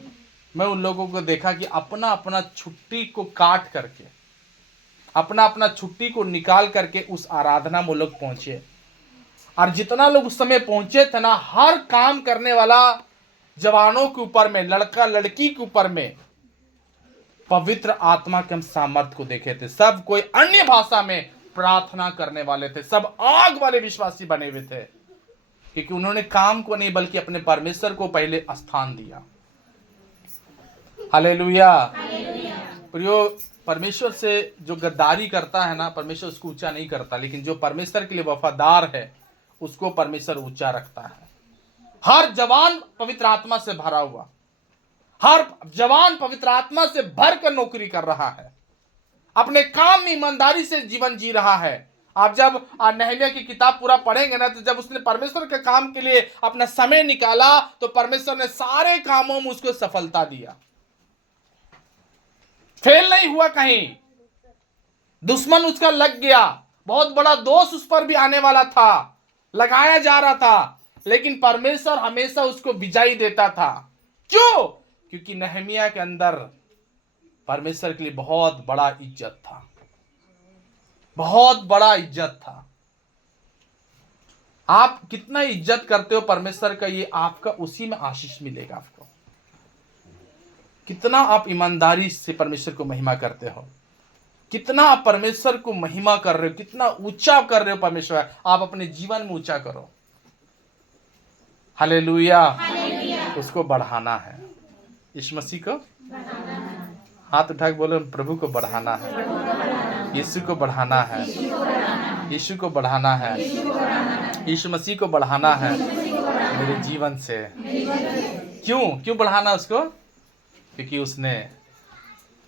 मैं उन लोगों को देखा कि अपना अपना छुट्टी को काट करके, अपना अपना छुट्टी को निकाल करके उस आराधना में लोग पहुंचे। और जितना लोग उस समय पहुंचे थे ना, हर काम करने वाला जवानों के ऊपर में, लड़का लड़की के ऊपर में पवित्र आत्मा के हम सामर्थ्य को देखे थे। सब कोई अन्य भाषा में प्रार्थना करने वाले थे, सब आग वाले विश्वासी बने हुए थे, क्योंकि उन्होंने काम को नहीं बल्कि अपने परमेश्वर को पहले स्थान दिया। हालेलुया। प्रियो, परमेश्वर से जो गद्दारी करता है ना, परमेश्वर उसको ऊंचा नहीं करता, लेकिन जो परमेश्वर के लिए वफादार है उसको परमेश्वर ऊंचा रखता है। हर जवान पवित्र आत्मा से भरा हुआ, हर जवान पवित्र आत्मा से भरकर नौकरी कर रहा है, अपने काम में ईमानदारी से जीवन जी रहा है। आप जब नहम्याह की किताब पूरा पढ़ेंगे ना, तो जब उसने परमेश्वर के काम के लिए अपना समय निकाला तो परमेश्वर ने सारे कामों में उसको सफलता दिया, फेल नहीं हुआ कहीं। दुश्मन उसका लग गया, बहुत बड़ा दोष उस पर भी आने वाला था, लगाया जा रहा था, लेकिन परमेश्वर हमेशा उसको विजयी देता था। क्यों? क्योंकि नहम्याह के अंदर परमेश्वर के लिए बहुत बड़ा इज्जत था, बहुत बड़ा इज्जत था। आप कितना इज्जत करते हो परमेश्वर का, ये आपका उसी में आशीष मिलेगा आपको। कितना आप ईमानदारी से परमेश्वर को महिमा करते हो, कितना आप परमेश्वर को महिमा कर रहे हो, कितना ऊंचा कर रहे हो परमेश्वर, आप अपने जीवन में ऊंचा करो। हालेलुया। उसको बढ़ाना है, यीशु मसीह को हाथ उठा के बोलो, प्रभु को बढ़ाना है, यीशु को बढ़ाना है, यीशु को बढ़ाना है, यीशु मसीह को बढ़ाना है मेरे जीवन से। क्यों बढ़ाना उसको? क्योंकि उसने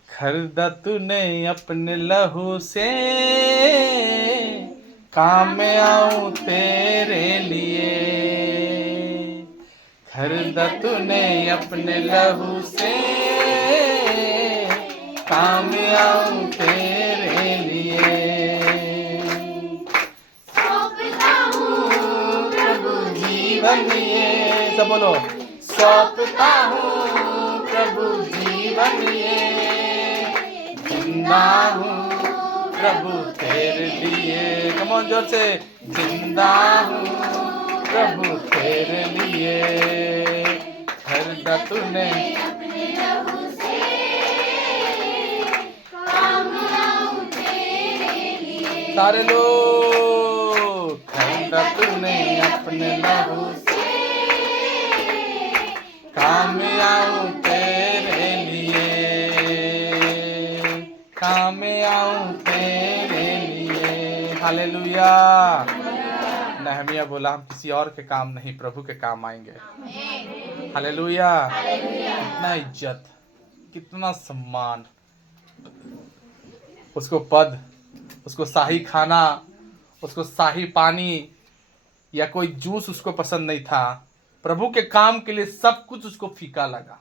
खरीदा तूने अपने लहू से, काम आऊं तेरे लिए। खरीदा तूने अपने लहू से, काम आऊं तेरे लिए। सौंपता हूँ प्रभु जीवन ये, सब बोलो, सौंपता हूँ प्रभु जीवन ये, जिंदा हूँ प्रभु तेरे लिए। कम ऑन, जोर से, जिंदा हूँ प्रभु तेरे लिए। खरीदा तूने अपने लहू से, काम आऊं तेरे लिए। सारे लोग, खरीदा तूने अपने लहू से, काम आऊं तेरे लिए, काम आऊं तेरे लिए। हालेलुया। नहम्याह बोला, हम किसी और के काम नहीं, प्रभु के काम आएंगे। हालेलुया। कितना इज्जत, कितना सम्मान, उसको पद, उसको शाही खाना, उसको शाही पानी या कोई जूस उसको पसंद नहीं था। प्रभु के काम के लिए सब कुछ उसको फीका लगा।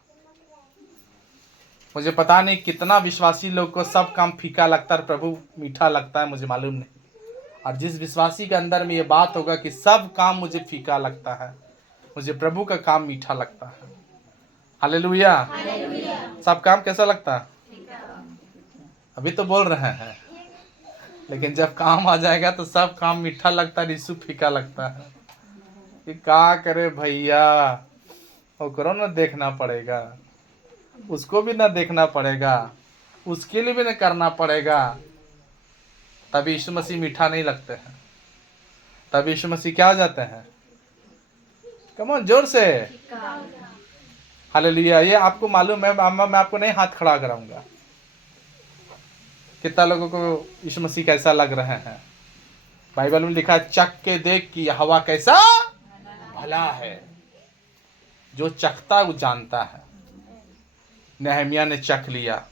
मुझे पता नहीं कितना विश्वासी लोग को सब काम फीका लगता है, प्रभु मीठा लगता है, मुझे मालूम नहीं। और जिस विश्वासी के अंदर में ये बात होगा कि सब काम मुझे फीका लगता है, मुझे प्रभु का काम मीठा लगता है। हालेलुया। सब काम कैसा लगता है? अभी तो बोल रहे हैं, लेकिन जब काम आ जाएगा तो सब काम मीठा लगता है, यीशु फीका लगता है। कि क्या करे भैया, ओकरो ना देखना पड़ेगा, उसको भी ना देखना पड़ेगा, उसके लिए भी ना करना पड़ेगा, तभी यीशु मसीह मीठा नहीं लगते हैं। तभी यीशु मसीह क्या हो जाते हैं? कम ऑन, जोर से, हालेलुया। ये आपको मालूम है, मैं आपको नहीं हाथ खड़ा कराऊंगा। कितना लोगों को यीशु मसीह कैसा लग रहे हैं? बाइबल में लिखा है, चख के देख कि यहोवा कैसा भला है। जो चखता वो जानता है। नहम्याह ने चख लिया,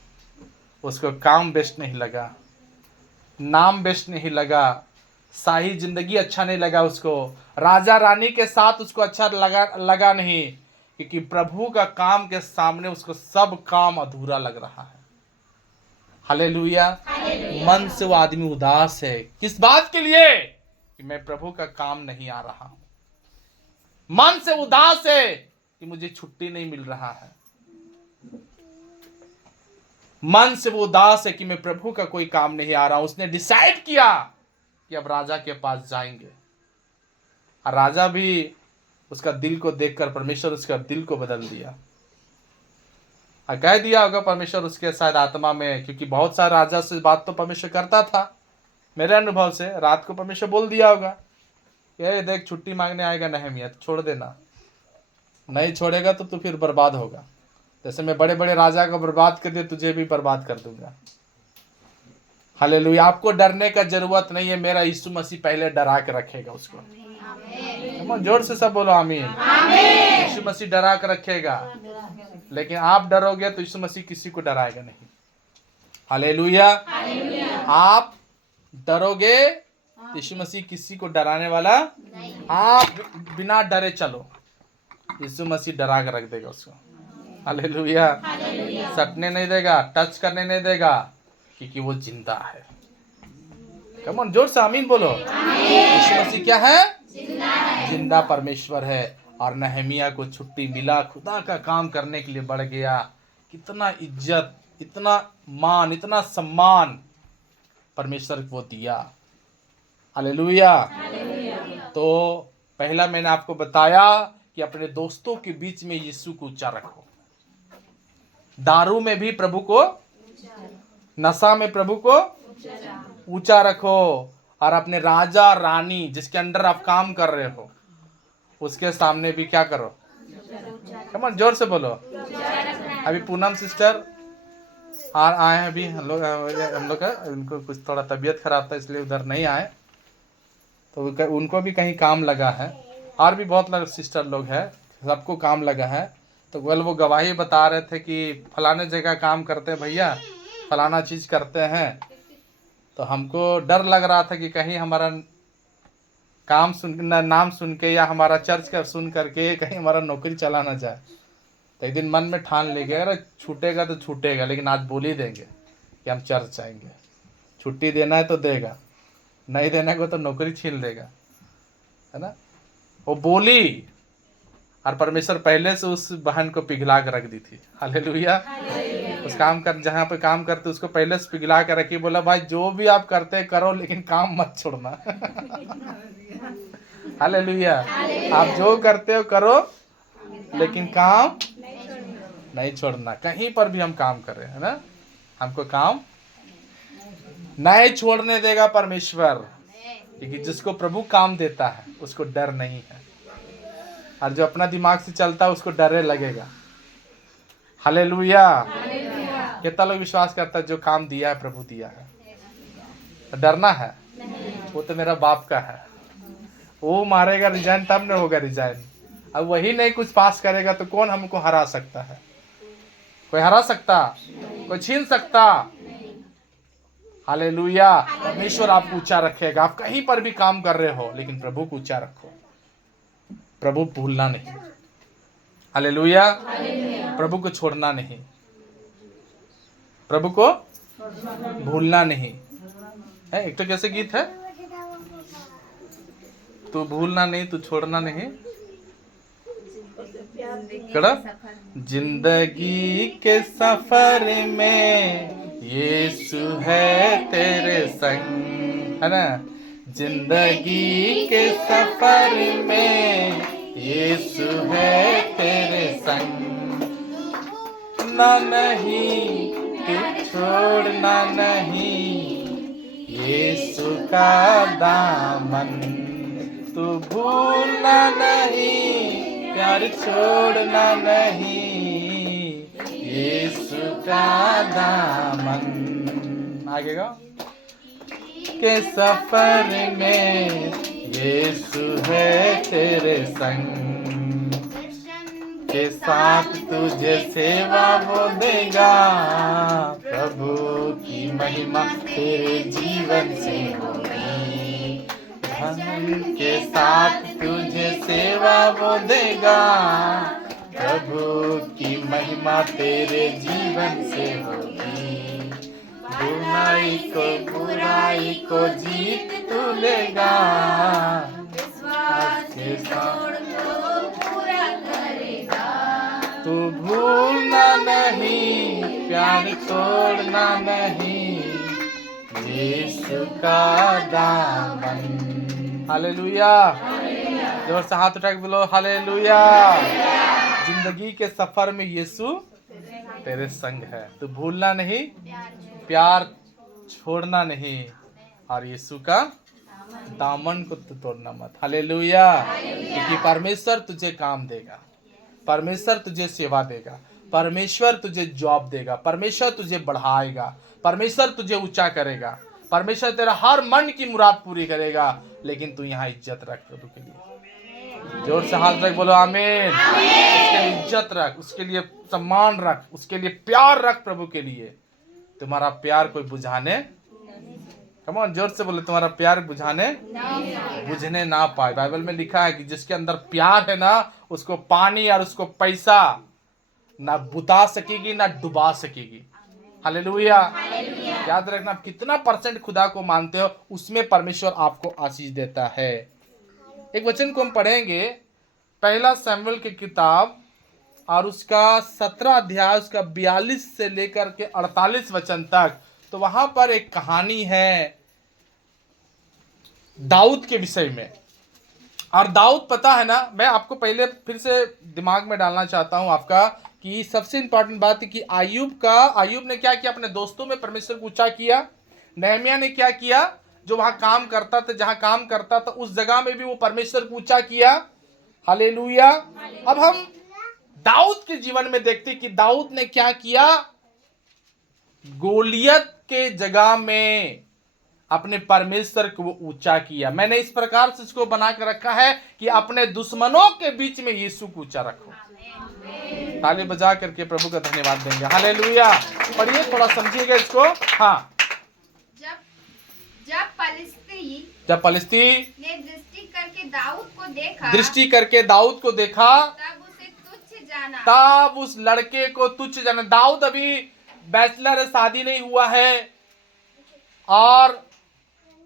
उसको काम बेस्ट नहीं लगा, नाम बेस्ट नहीं लगा, शाही जिंदगी अच्छा नहीं लगा उसको, राजा रानी के साथ उसको अच्छा लगा नहीं, क्योंकि प्रभु का काम के सामने उसको सब काम अधूरा लग रहा है। हालेलुया। मन से वो आदमी उदास है। किस बात के लिए? कि मैं प्रभु का काम नहीं आ रहा हूं। मन से उदास है कि मुझे छुट्टी नहीं मिल रहा है। मन से वो उदास है कि मैं प्रभु का कोई काम नहीं आ रहा हूं। उसने डिसाइड किया कि अब राजा के पास जाएंगे, और राजा भी उसका दिल को देखकर परमेश्वर उसका दिल को बदल दिया। और कह दिया होगा परमेश्वर उसके शायद आत्मा में, क्योंकि बहुत सारे राजा से बात तो परमेश्वर करता था। मेरे अनुभव से रात को परमेश्वर बोल दिया होगा, ये देख छुट्टी मांगने आएगा नहमिया, तो छोड़ देना, नहीं छोड़ेगा तो तू फिर बर्बाद होगा। जैसे मैं बड़े बड़े राजा को बर्बाद कर दिया, तुझे भी बर्बाद कर दूंगा। हालेलुया। आपको डरने का जरूरत नहीं है, मेरा यीशु मसीह पहले डरा के रखेगा उसको। जोर से सब बोलो आमीन। यीशु मसीह डरा के रखेगा, लेकिन आप डरोगे तो यीशु मसीह किसी को डराएगा नहीं। हालेलुया। आप डरोगे तो यीशु मसीह किसी को डराने वाला नहीं। आप बिना डरे चलो, यीशु मसीह डरा के रख देगा उसको। हालेलुया। सटने नहीं देगा, टच करने नहीं देगा, क्योंकि वो जिंदा है। कम ऑन, जोर से आमीन बोलो। यीशु मसीह क्या है? जिंदा परमेश्वर है। और नहमिया को छुट्टी मिला, खुदा का काम करने के लिए बढ़ गया। कितना इज्जत, इतना मान, इतना सम्मान परमेश्वर को दिया। हालेलुया। तो पहला मैंने आपको बताया कि अपने दोस्तों के बीच में यीशु को ऊंचा रखो। दारू में भी प्रभु को, नशा में प्रभु को ऊंचा रखो। और अपने राजा रानी जिसके अंडर आप काम कर रहे हो, उसके सामने भी क्या करो? कम ऑन, जोर से बोलो। अभी पूनम सिस्टर आए हैं, अभी हम लोग का उनको कुछ थोड़ा तबीयत खराब था, इसलिए उधर नहीं आए, तो उनको भी कहीं काम लगा है। और भी बहुत लोग सिस्टर लोग हैं, सबको काम लगा है। तो वो गवाही बता रहे थे कि फलाने जगह काम करते हैं भैया, फलाना चीज़ करते हैं। तो हमको डर लग रहा था कि कहीं हमारा काम नाम सुन के या हमारा चर्च का सुन करके कहीं हमारा नौकरी चला ना जाए। तो एक दिन मन में ठान ले गया, अरे छूटेगा तो छूटेगा, लेकिन आज बोल ही देंगे कि हम चर्च आएंगे। छुट्टी देना है तो देगा, नहीं देना है तो नौकरी छीन लेगा, है ना। वो बोली, और परमेश्वर पहले से उस बहन को पिघला कर रख दी थी। हालेलुया। उस काम कर, जहाँ पे काम करते उसको पहले से पिघला कर रखी। बोला भाई जो भी आप करते करो, लेकिन काम मत छोड़ना। हालेलुया। आप जो करते हो करो, लेकिन काम नहीं छोड़ना। कहीं पर भी हम काम कर रहे हैं ना, हमको काम नहीं छोड़ने देगा परमेश्वर, क्योंकि जिसको प्रभु काम देता है उसको डर नहीं है, और जो अपना दिमाग से चलता है उसको डरे लगेगा। हालेलुया। कितना लोग विश्वास करता है जो काम दिया है प्रभु दिया है, तो डरना है? वो तो मेरा बाप का है, वो मारेगा रिजाइन तब न होगा रिजाइन। अब वही नहीं कुछ पास करेगा तो कौन हमको हरा सकता है? कोई हरा सकता? कोई छीन सकता? हालेलुया। परमेश्वर आप ऊंचा रखेगा। आप कहीं पर भी काम कर रहे हो, लेकिन प्रभु को ऊंचा रखो, प्रभु भूलना नहीं। हालेलुया। प्रभु को छोड़ना नहीं, प्रभु को भूलना नहीं है। एक तो कैसे गीत है, तू भूलना नहीं, तू छोड़ना नहीं। जिंदगी के सफर में यीशु है तेरे संग, है ना। जिंदगी के सफर में यीशु है तेरे संग। ना नहीं तू छोड़ना नहीं यीशु का दामन, तू भूलना नहीं, प्यार छोड़ना नहीं यीशु का दामन। आगे गाओ। के सफर में यीशु है तेरे संग, के साथ तुझे सेवा वो देगा, प्रभु की महिमा तेरे जीवन से होगी। धन के साथ तुझे सेवा वो देगा, प्रभु की महिमा तेरे जीवन से होगी, बुराई को जीत तू लेगा, विश्वास के साथ पूरा करेगा, तू भूलना नहीं, प्यार तोड़ना नहीं, यीशु का दामन। हालेलुया, जोर से हाथ उठा के बोलो हालेलुया। जिंदगी के सफर में यीशु तेरे संग है, तू भूलना नहीं, प्यार छोड़ना नहीं, और यीशु का दामन को तू तोड़ना मत। हालेलुया, क्योंकि परमेश्वर तुझे काम देगा, परमेश्वर तुझे सेवा देगा, परमेश्वर तुझे जॉब देगा, परमेश्वर तुझे बढ़ाएगा, परमेश्वर तुझे ऊंचा करेगा, परमेश्वर तेरा हर मन की मुराद पूरी करेगा, लेकिन तू यहाँ इज्जत रख प्रभु के लिए। जोर से हाथ रख, बोलो आमीन। उसके लिए इज्जत रख, उसके लिए सम्मान रख, उसके लिए प्यार रख प्रभु के लिए। तुम्हारा प्यार कोई बुझाने, कम ऑन जोर से बोलो, तुम्हारा प्यार बुझने ना पाए। बाइबल में लिखा है कि जिसके अंदर प्यार है ना, उसको पानी और उसको पैसा ना बुता सकेगी ना डुबा सकेगी। हालेलुया। याद रखना, आप कितना परसेंट खुदा को मानते हो, उसमें परमेश्वर आपको आशीष देता है। एक वचन को हम पढ़ेंगे, पहला शमूएल की किताब और उसका 17 अध्याय, उसका 42 से लेकर के 48 वचन तक। तो वहां पर एक कहानी है दाऊद के विषय में। और दाऊद, पता है ना, मैं आपको पहले फिर से दिमाग में डालना चाहता हूं आपका, कि सबसे इंपॉर्टेंट बात है कि आयुब ने क्या किया, अपने दोस्तों में परमेश्वर को ऊंचा किया। नहम्याह ने क्या किया, जो वहां काम करता था, जहां काम करता था उस जगह में भी वो परमेश्वर को ऊंचा किया। हालेलुया। अब हम दाऊद के जीवन में देखते कि दाऊद ने क्या किया, गोलियत के जगह में अपने परमेश्वर को वो ऊंचा किया। मैंने इस प्रकार से इसको बना कर रखा है कि अपने दुश्मनों के बीच में यीशु को ऊंचा रखो। ताली बजा करके प्रभु का धन्यवाद देंगे। हालेलुया। पढ़िए, थोड़ा समझिएगा इसको। हाँ, जब फलिस्ती ने दृष्टि करके दाऊद को देखा, तब उसे तुच्छ जाना, तब उस लड़के को तुच्छ जाना। दाऊद अभी बैचलर है, शादी नहीं हुआ है, और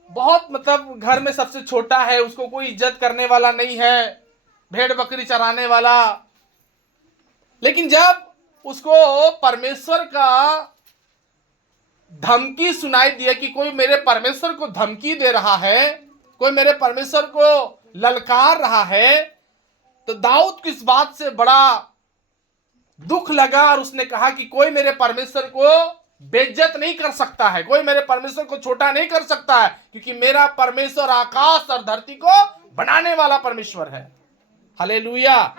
बहुत मतलब घर में सबसे छोटा है, उसको कोई इज्जत करने वाला नहीं है, भेड़ बकरी चराने वाला। लेकिन जब उसको परमेश्वर का धमकी सुनाई दिया कि कोई मेरे परमेश्वर को धमकी दे रहा है, कोई मेरे परमेश्वर को ललकार रहा है, तो दाऊद को इस बात से बड़ा दुख लगा, और उसने कहा कि कोई मेरे परमेश्वर को बेइज्जत नहीं कर सकता है, कोई मेरे परमेश्वर को छोटा नहीं कर सकता है, क्योंकि मेरा परमेश्वर आकाश और धरती को बनाने वाला परमेश्वर है। हालेलुया।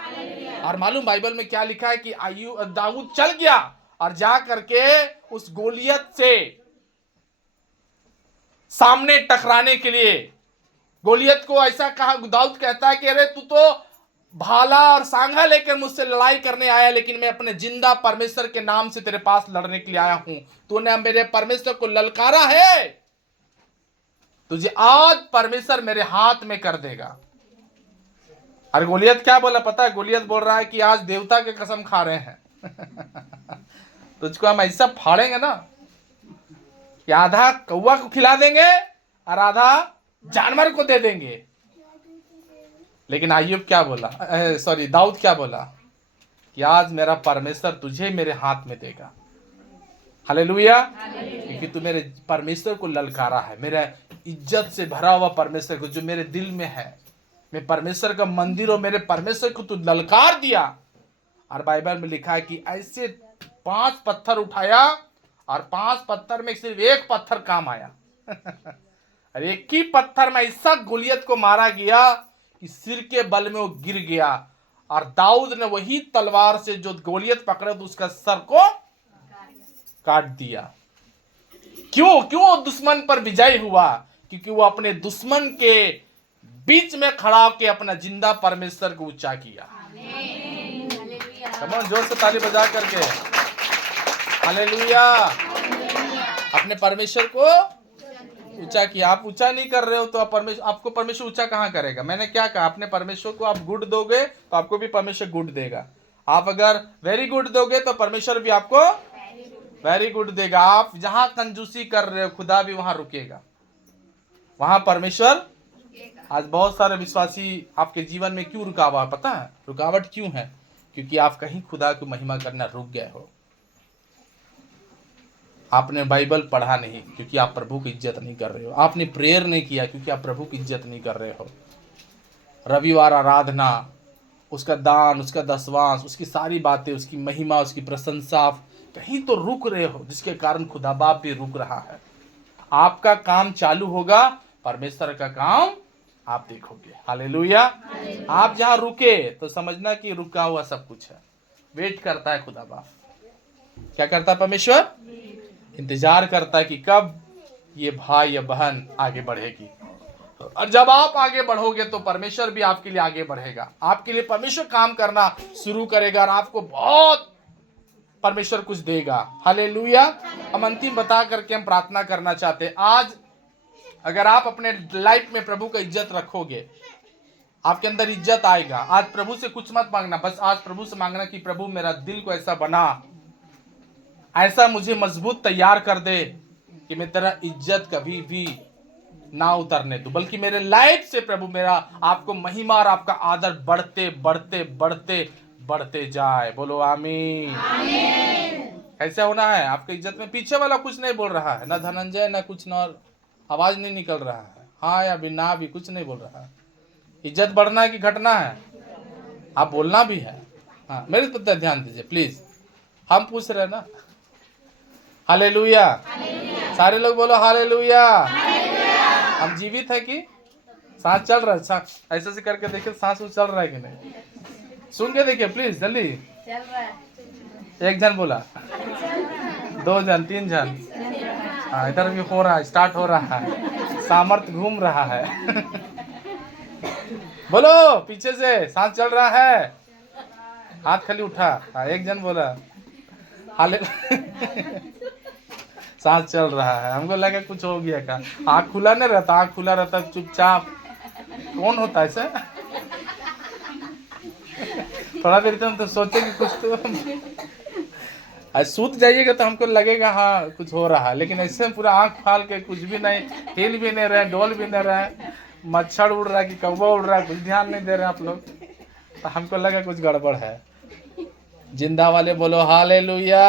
और मालूम बाइबल में क्या लिखा है कि दाऊद चल गया और जा करके उस गोलियत से सामने टकराने के लिए, गोलियत को ऐसा कहा, दाऊद कहता है कि अरे तू तो भाला और सांगा लेकर मुझसे लड़ाई करने आया, लेकिन मैं अपने जिंदा परमेश्वर के नाम से तेरे पास लड़ने के लिए आया हूं। तूने मेरे परमेश्वर को ललकारा है, तुझे आज परमेश्वर मेरे हाथ में कर देगा। और गोलियत क्या बोला पता है? गोलियत बोल रहा है कि आज देवता के कसम खा रहे हैं तुझको हम ऐसा फाड़ेंगे ना कि आधा कौवा को खिला देंगे और आधा जानवर को दे देंगे। लेकिन आयुब क्या बोला, दाऊद क्या बोला कि आज मेरा परमेश्वर तुझे मेरे हाथ में देगा। हालेलुया। क्योंकि तू मेरे परमेश्वर को ललकारा है, मेरा इज्जत से भरा हुआ परमेश्वर को जो मेरे दिल में है, मैं परमेश्वर का मंदिर और मेरे परमेश्वर को तू ललकार दिया। और बाइबल में लिखा है कि ऐसे 5 पत्थर उठाया और 5 पत्थर में सिर्फ एक पत्थर काम आया और एक ही पत्थर में ऐसा गोलियत को मारा गया कि सिर के बल में वो गिर गया। और दाऊद ने वही तलवार से जो गोलियत पकड़ा तो उसका सर को काट दिया। क्यों दुश्मन पर विजय हुआ? क्योंकि वो अपने दुश्मन के बीच में खड़ा होकर अपना जिंदा परमेश्वर को ऊंचा किया। कमोन, जोर से ताली बजा करके हालेलुया। अपने परमेश्वर को ऊंचा किया। आप ऊंचा नहीं कर रहे हो तो आपको परमेश्वर ऊंचा कहाँ करेगा। मैंने क्या कहा, अपने परमेश्वर को आप गुड दोगे तो आपको भी परमेश्वर गुड देगा। आप अगर वेरी गुड दोगे तो परमेश्वर भी आपको वेरी गुड देगा। आप जहां कंजूसी कर रहे हो खुदा भी वहां रुकेगा, वहां परमेश्वर। आज बहुत सारे विश्वासी आपके जीवन में क्यों रुका हुआ है पता है? रुकावट क्यों है? क्योंकि आप कहीं खुदा की महिमा करना रुक गए हो। आपने बाइबल पढ़ा नहीं क्योंकि आप प्रभु की इज्जत नहीं कर रहे हो। आपने प्रेयर नहीं किया क्योंकि आप प्रभु की इज्जत नहीं कर रहे हो। रविवार आराधना, उसका दान, उसका दसवांश, उसकी सारी बातें, उसकी महिमा, उसकी प्रशंसा, आप कहीं तो रुक रहे हो, जिसके कारण खुदा बाप भी रुक रहा है। आपका काम चालू होगा, परमेश्वर का काम आप देखोगे। हालेलुया। आप जहां रुके तो समझना कि रुका हुआ सब कुछ है, वेट करता है खुदा बाप। क्या करता है परमेश्वर? इंतजार करता है कि कब ये भाई या बहन आगे बढ़ेगी। और जब आप आगे बढ़ोगे तो परमेश्वर भी आपके लिए आगे बढ़ेगा। आपके लिए परमेश्वर काम करना शुरू करेगा और आपको बहुत परमेश्वर कुछ देगा। हालेलुया। हम अंतिम बता करके हम प्रार्थना करना चाहते हैं। आज अगर आप अपने लाइफ में प्रभु का इज्जत रखोगे, आपके अंदर इज्जत आएगा। आज प्रभु से कुछ मत मांगना, बस आज प्रभु से मांगना कि प्रभु मेरा दिल को ऐसा बना, ऐसा मुझे मजबूत तैयार कर दे कि मैं तेरा इज्जत कभी भी ना उतरने दूं, बल्कि मेरे लाइफ से प्रभु मेरा आपको महिमा और आपका आदर बढ़ते बढ़ते बढ़ते बढ़ते जाए। बोलो आमीन। कैसे होना है आपकी इज्जत में? पीछे वाला कुछ नहीं बोल रहा है, ना धनंजय, ना कुछ, ना आवाज नहीं निकल रहा है, हाँ या भी ना भी कुछ नहीं बोल रहा है। इज्जत बढ़ना है कि घटना है? आप बोलना भी है। हाँ, मेरे पर ध्यान दीजिए प्लीज। हम पूछ रहे हैं ना। हालेलुया। सारे लोग बोलो हालेलुया। हम जीवित है कि सांस चल रहा है? सांस ऐसे से करके देखिए, सांस चल रहा है कि नहीं? सुन के देखिए प्लीज, जल्दी। चल रहा है। एक जन बोला, 2 जन, 3 जन। हाँ, इधर भी हो रहा है, स्टार्ट हो रहा है, सामर्थ्य घूम रहा है। बोलो पीछे से, सांस चल रहा है, हाथ खाली उठा। हाँ, एक जन बोला हाले। सांस चल रहा है। हमको लगा कुछ हो गया का। आँख खुला नहीं रहता, आँख खुला रहता चुपचाप। कौन होता है ऐसे? थोड़ा देर तो सोचेंगे कुछ तो आज सूत जाइएगा तो हमको लगेगा हाँ कुछ हो रहा है, लेकिन ऐसे पूरा आँख फाल के कुछ भी नहीं, हिल भी नहीं रहे, डोल भी नहीं रहे, मच्छर उड़ रहा है कि कौवा उड़ रहा है, कुछ ध्यान नहीं दे रहे आप लोग, तो हमको लगा कुछ गड़बड़ है। जिंदा वाले बोलो हालेलुया।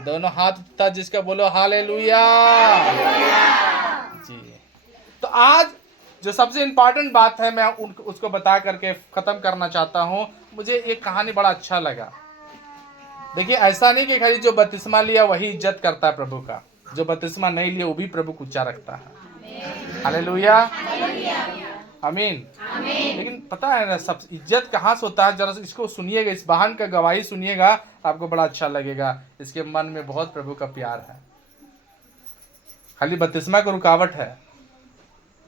दोनों हाथ था जिसका बोलो हालेलुया जी। तो आज जो सबसे इंपॉर्टेंट बात है मैं उसको बता करके खत्म करना चाहता हूँ। मुझे एक कहानी बड़ा अच्छा लगा। देखिए, ऐसा नहीं कि खाली जो बपतिस्मा लिया वही इज्जत करता है प्रभु का, जो बपतिस्मा नहीं लिया वो भी प्रभु को ऊंचा रखता है। हालेलुया, आमीन। लेकिन पता है ना सब इज्जत कहाँ से होता है? जरा इसको सुनिएगा, इस बहन का गवाही सुनिएगा, आपको बड़ा अच्छा लगेगा। इसके मन में बहुत प्रभु का प्यार है। खाली बपतिस्मा को रुकावट है,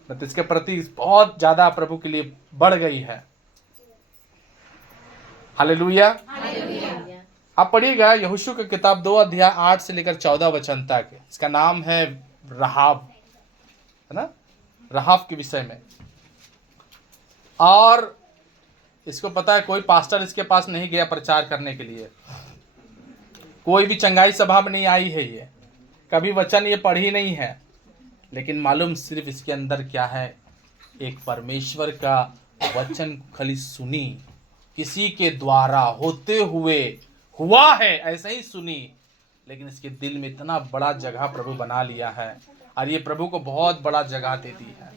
बट इसके प्रति बहुत ज्यादा प्रभु के लिए बढ़ गई है। हालेलुया। आप पढ़िएगा यहोशू की किताब 2 अध्याय 8 से लेकर 14 वचन तक। इसका नाम है रहाब, है ना, रहाब के विषय में। और इसको पता है कोई पास्टर इसके पास नहीं गया प्रचार करने के लिए, कोई भी चंगाई सभा में नहीं आई है, ये कभी वचन ये पढ़ी नहीं है, लेकिन मालूम सिर्फ इसके अंदर क्या है, एक परमेश्वर का वचन खाली सुनी, किसी के द्वारा होते हुए हुआ है, ऐसे ही सुनी, लेकिन इसके दिल में इतना बड़ा जगह प्रभु बना लिया है और ये प्रभु को बहुत बड़ा जगह देती है।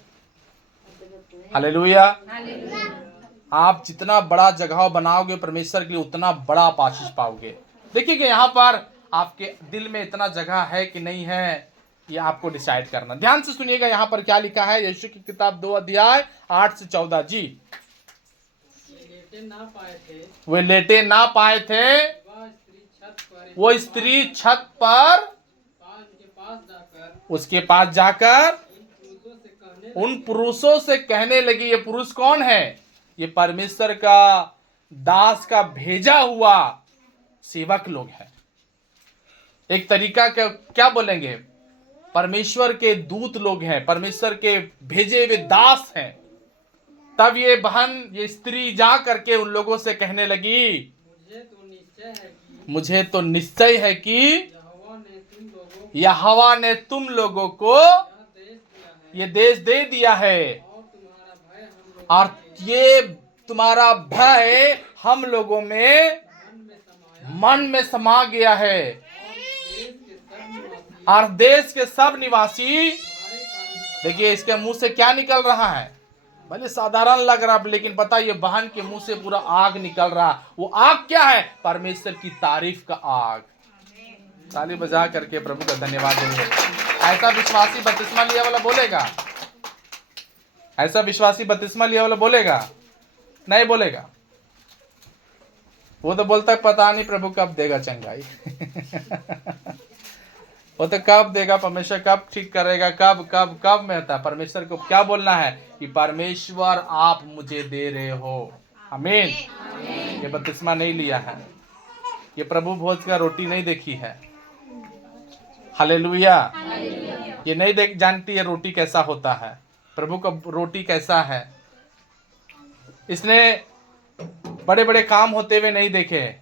हालेलुया। आप जितना बड़ा जगह बनाओगे परमेश्वर के लिए उतना बड़ा आप आशीष पाओगे। देखिए कि यहाँ पर आपके दिल में इतना जगह है कि नहीं है, ये आपको डिसाइड करना। ध्यान से सुनिएगा यहाँ पर क्या लिखा है, यहोशू की किताब 2 अध्याय 8 से 14 जी। वे लेटे ना पाए थे, वो स्त्री छत पर उसके पास जाकर उन पुरुषों से कहने लगी। ये पुरुष कौन है? ये परमेश्वर का दास का भेजा हुआ सेवक लोग हैं। एक तरीका क्या बोलेंगे, परमेश्वर के दूत लोग हैं, परमेश्वर के भेजे हुए दास हैं। तब ये बहन, ये स्त्री जा करके उन लोगों से कहने लगी, मुझे तो निश्चय है कि यहोवा ने तुम लोगों को ये देश दे दिया है और ये तुम्हारा भय हम लोगों में मन में समा गया है और देश के सब निवासी, देखिए इसके मुंह से क्या निकल रहा है, भले साधारण लग रहा लेकिन पता ये बहन के मुंह से पूरा आग निकल रहा। वो आग क्या है? परमेश्वर की तारीफ का आग। ताली बजा करके प्रभु का धन्यवाद देंगे। ऐसा विश्वासी बपतिस्मा लिया वाला बोलेगा? ऐसा विश्वासी बपतिस्मा लिया वाला बोलेगा? नहीं बोलेगा। वो तो बोलता है पता नहीं प्रभु कब देगा चंगाई वो तो कब देगा, परमेश्वर कब ठीक करेगा, कब कब कब में होता है। परमेश्वर को क्या बोलना है कि परमेश्वर आप मुझे दे रहे हो। आमीन। ये बपतिस्मा नहीं लिया है, ये प्रभु भोज का रोटी नहीं देखी है। हालेलुया। ये नहीं जानती है रोटी कैसा होता है, प्रभु का रोटी कैसा है। इसने बड़े बड़े काम होते हुए नहीं देखे,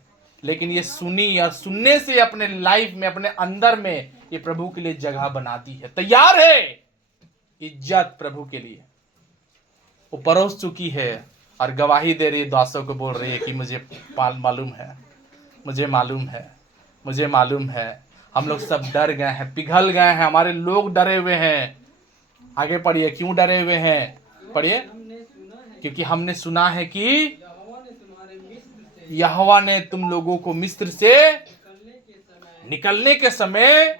लेकिन ये सुनी और सुनने से अपने लाइफ में, अपने अंदर में ये प्रभु के लिए जगह बना दी है। तैयार है इज्जत प्रभु के लिए, वो परोस चुकी है और गवाही दे रही है, दासों को बोल रही है कि मुझे मालूम है, मुझे मालूम है, मुझे मालूम है। हम लोग सब डर गए हैं, पिघल गए हैं, हमारे लोग डरे हुए हैं। आगे पढ़िए, क्यों डरे हुए हैं? पढ़िए। क्योंकि हमने सुना है कि यहोवा ने तुम लोगों को मिस्र से निकलने के समय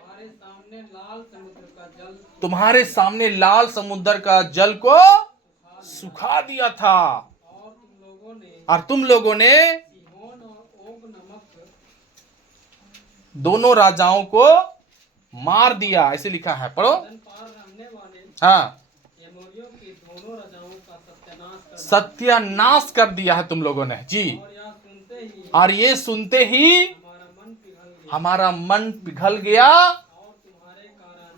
तुम्हारे सामने लाल समुद्र का जल को सुखा दिया था और तुम लोगों ने दोनों राजाओं को मार दिया। ऐसे लिखा है, पढ़ो। हाँ, सत्यानाश कर दिया है तुम लोगों ने जी। और ये सुनते ही हमारा मन पिघल गया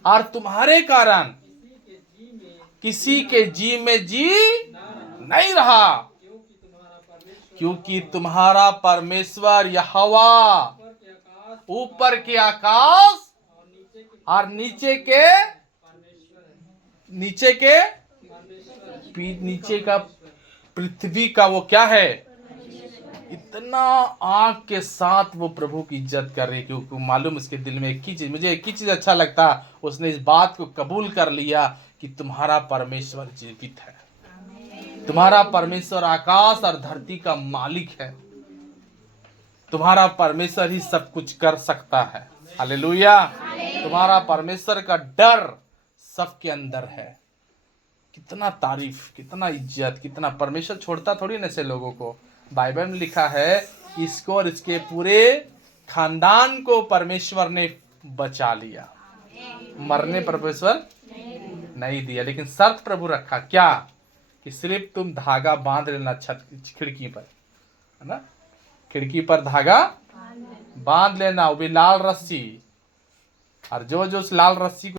और तुम्हारे कारण किसी के जी में जी नहीं रहा, क्योंकि तुम्हारा परमेश्वर यहोवा ऊपर के आकाश और नीचे का पृथ्वी का वो क्या है, इतना आग के साथ वो प्रभु की इज्जत कर रही। क्योंकि मालूम उसके दिल में मुझे एक ही चीज अच्छा लगता, उसने इस बात को कबूल कर लिया कि तुम्हारा परमेश्वर जीवित है, तुम्हारा परमेश्वर आकाश और धरती का मालिक है, तुम्हारा परमेश्वर ही सब कुछ कर सकता है। हालेलुया। तुम्हारा परमेश्वर का डर सबके अंदर है। कितना तारीफ, कितना इज्जत, कितना परमेश्वर छोड़ता थोड़ी न ऐसे लोगों को। बाइबल में लिखा है इसको और इसके पूरे खानदान को परमेश्वर ने बचा लिया। मरने परमेश्वर नहीं दिया, लेकिन शर्त प्रभु रखा, क्या? कि सिर्फ तुम धागा बांध लेना छत खिड़की पर, है ना, खिड़की पर धागा बांध लेना, वो भी लाल रस्सी। और जो उस लाल रस्सी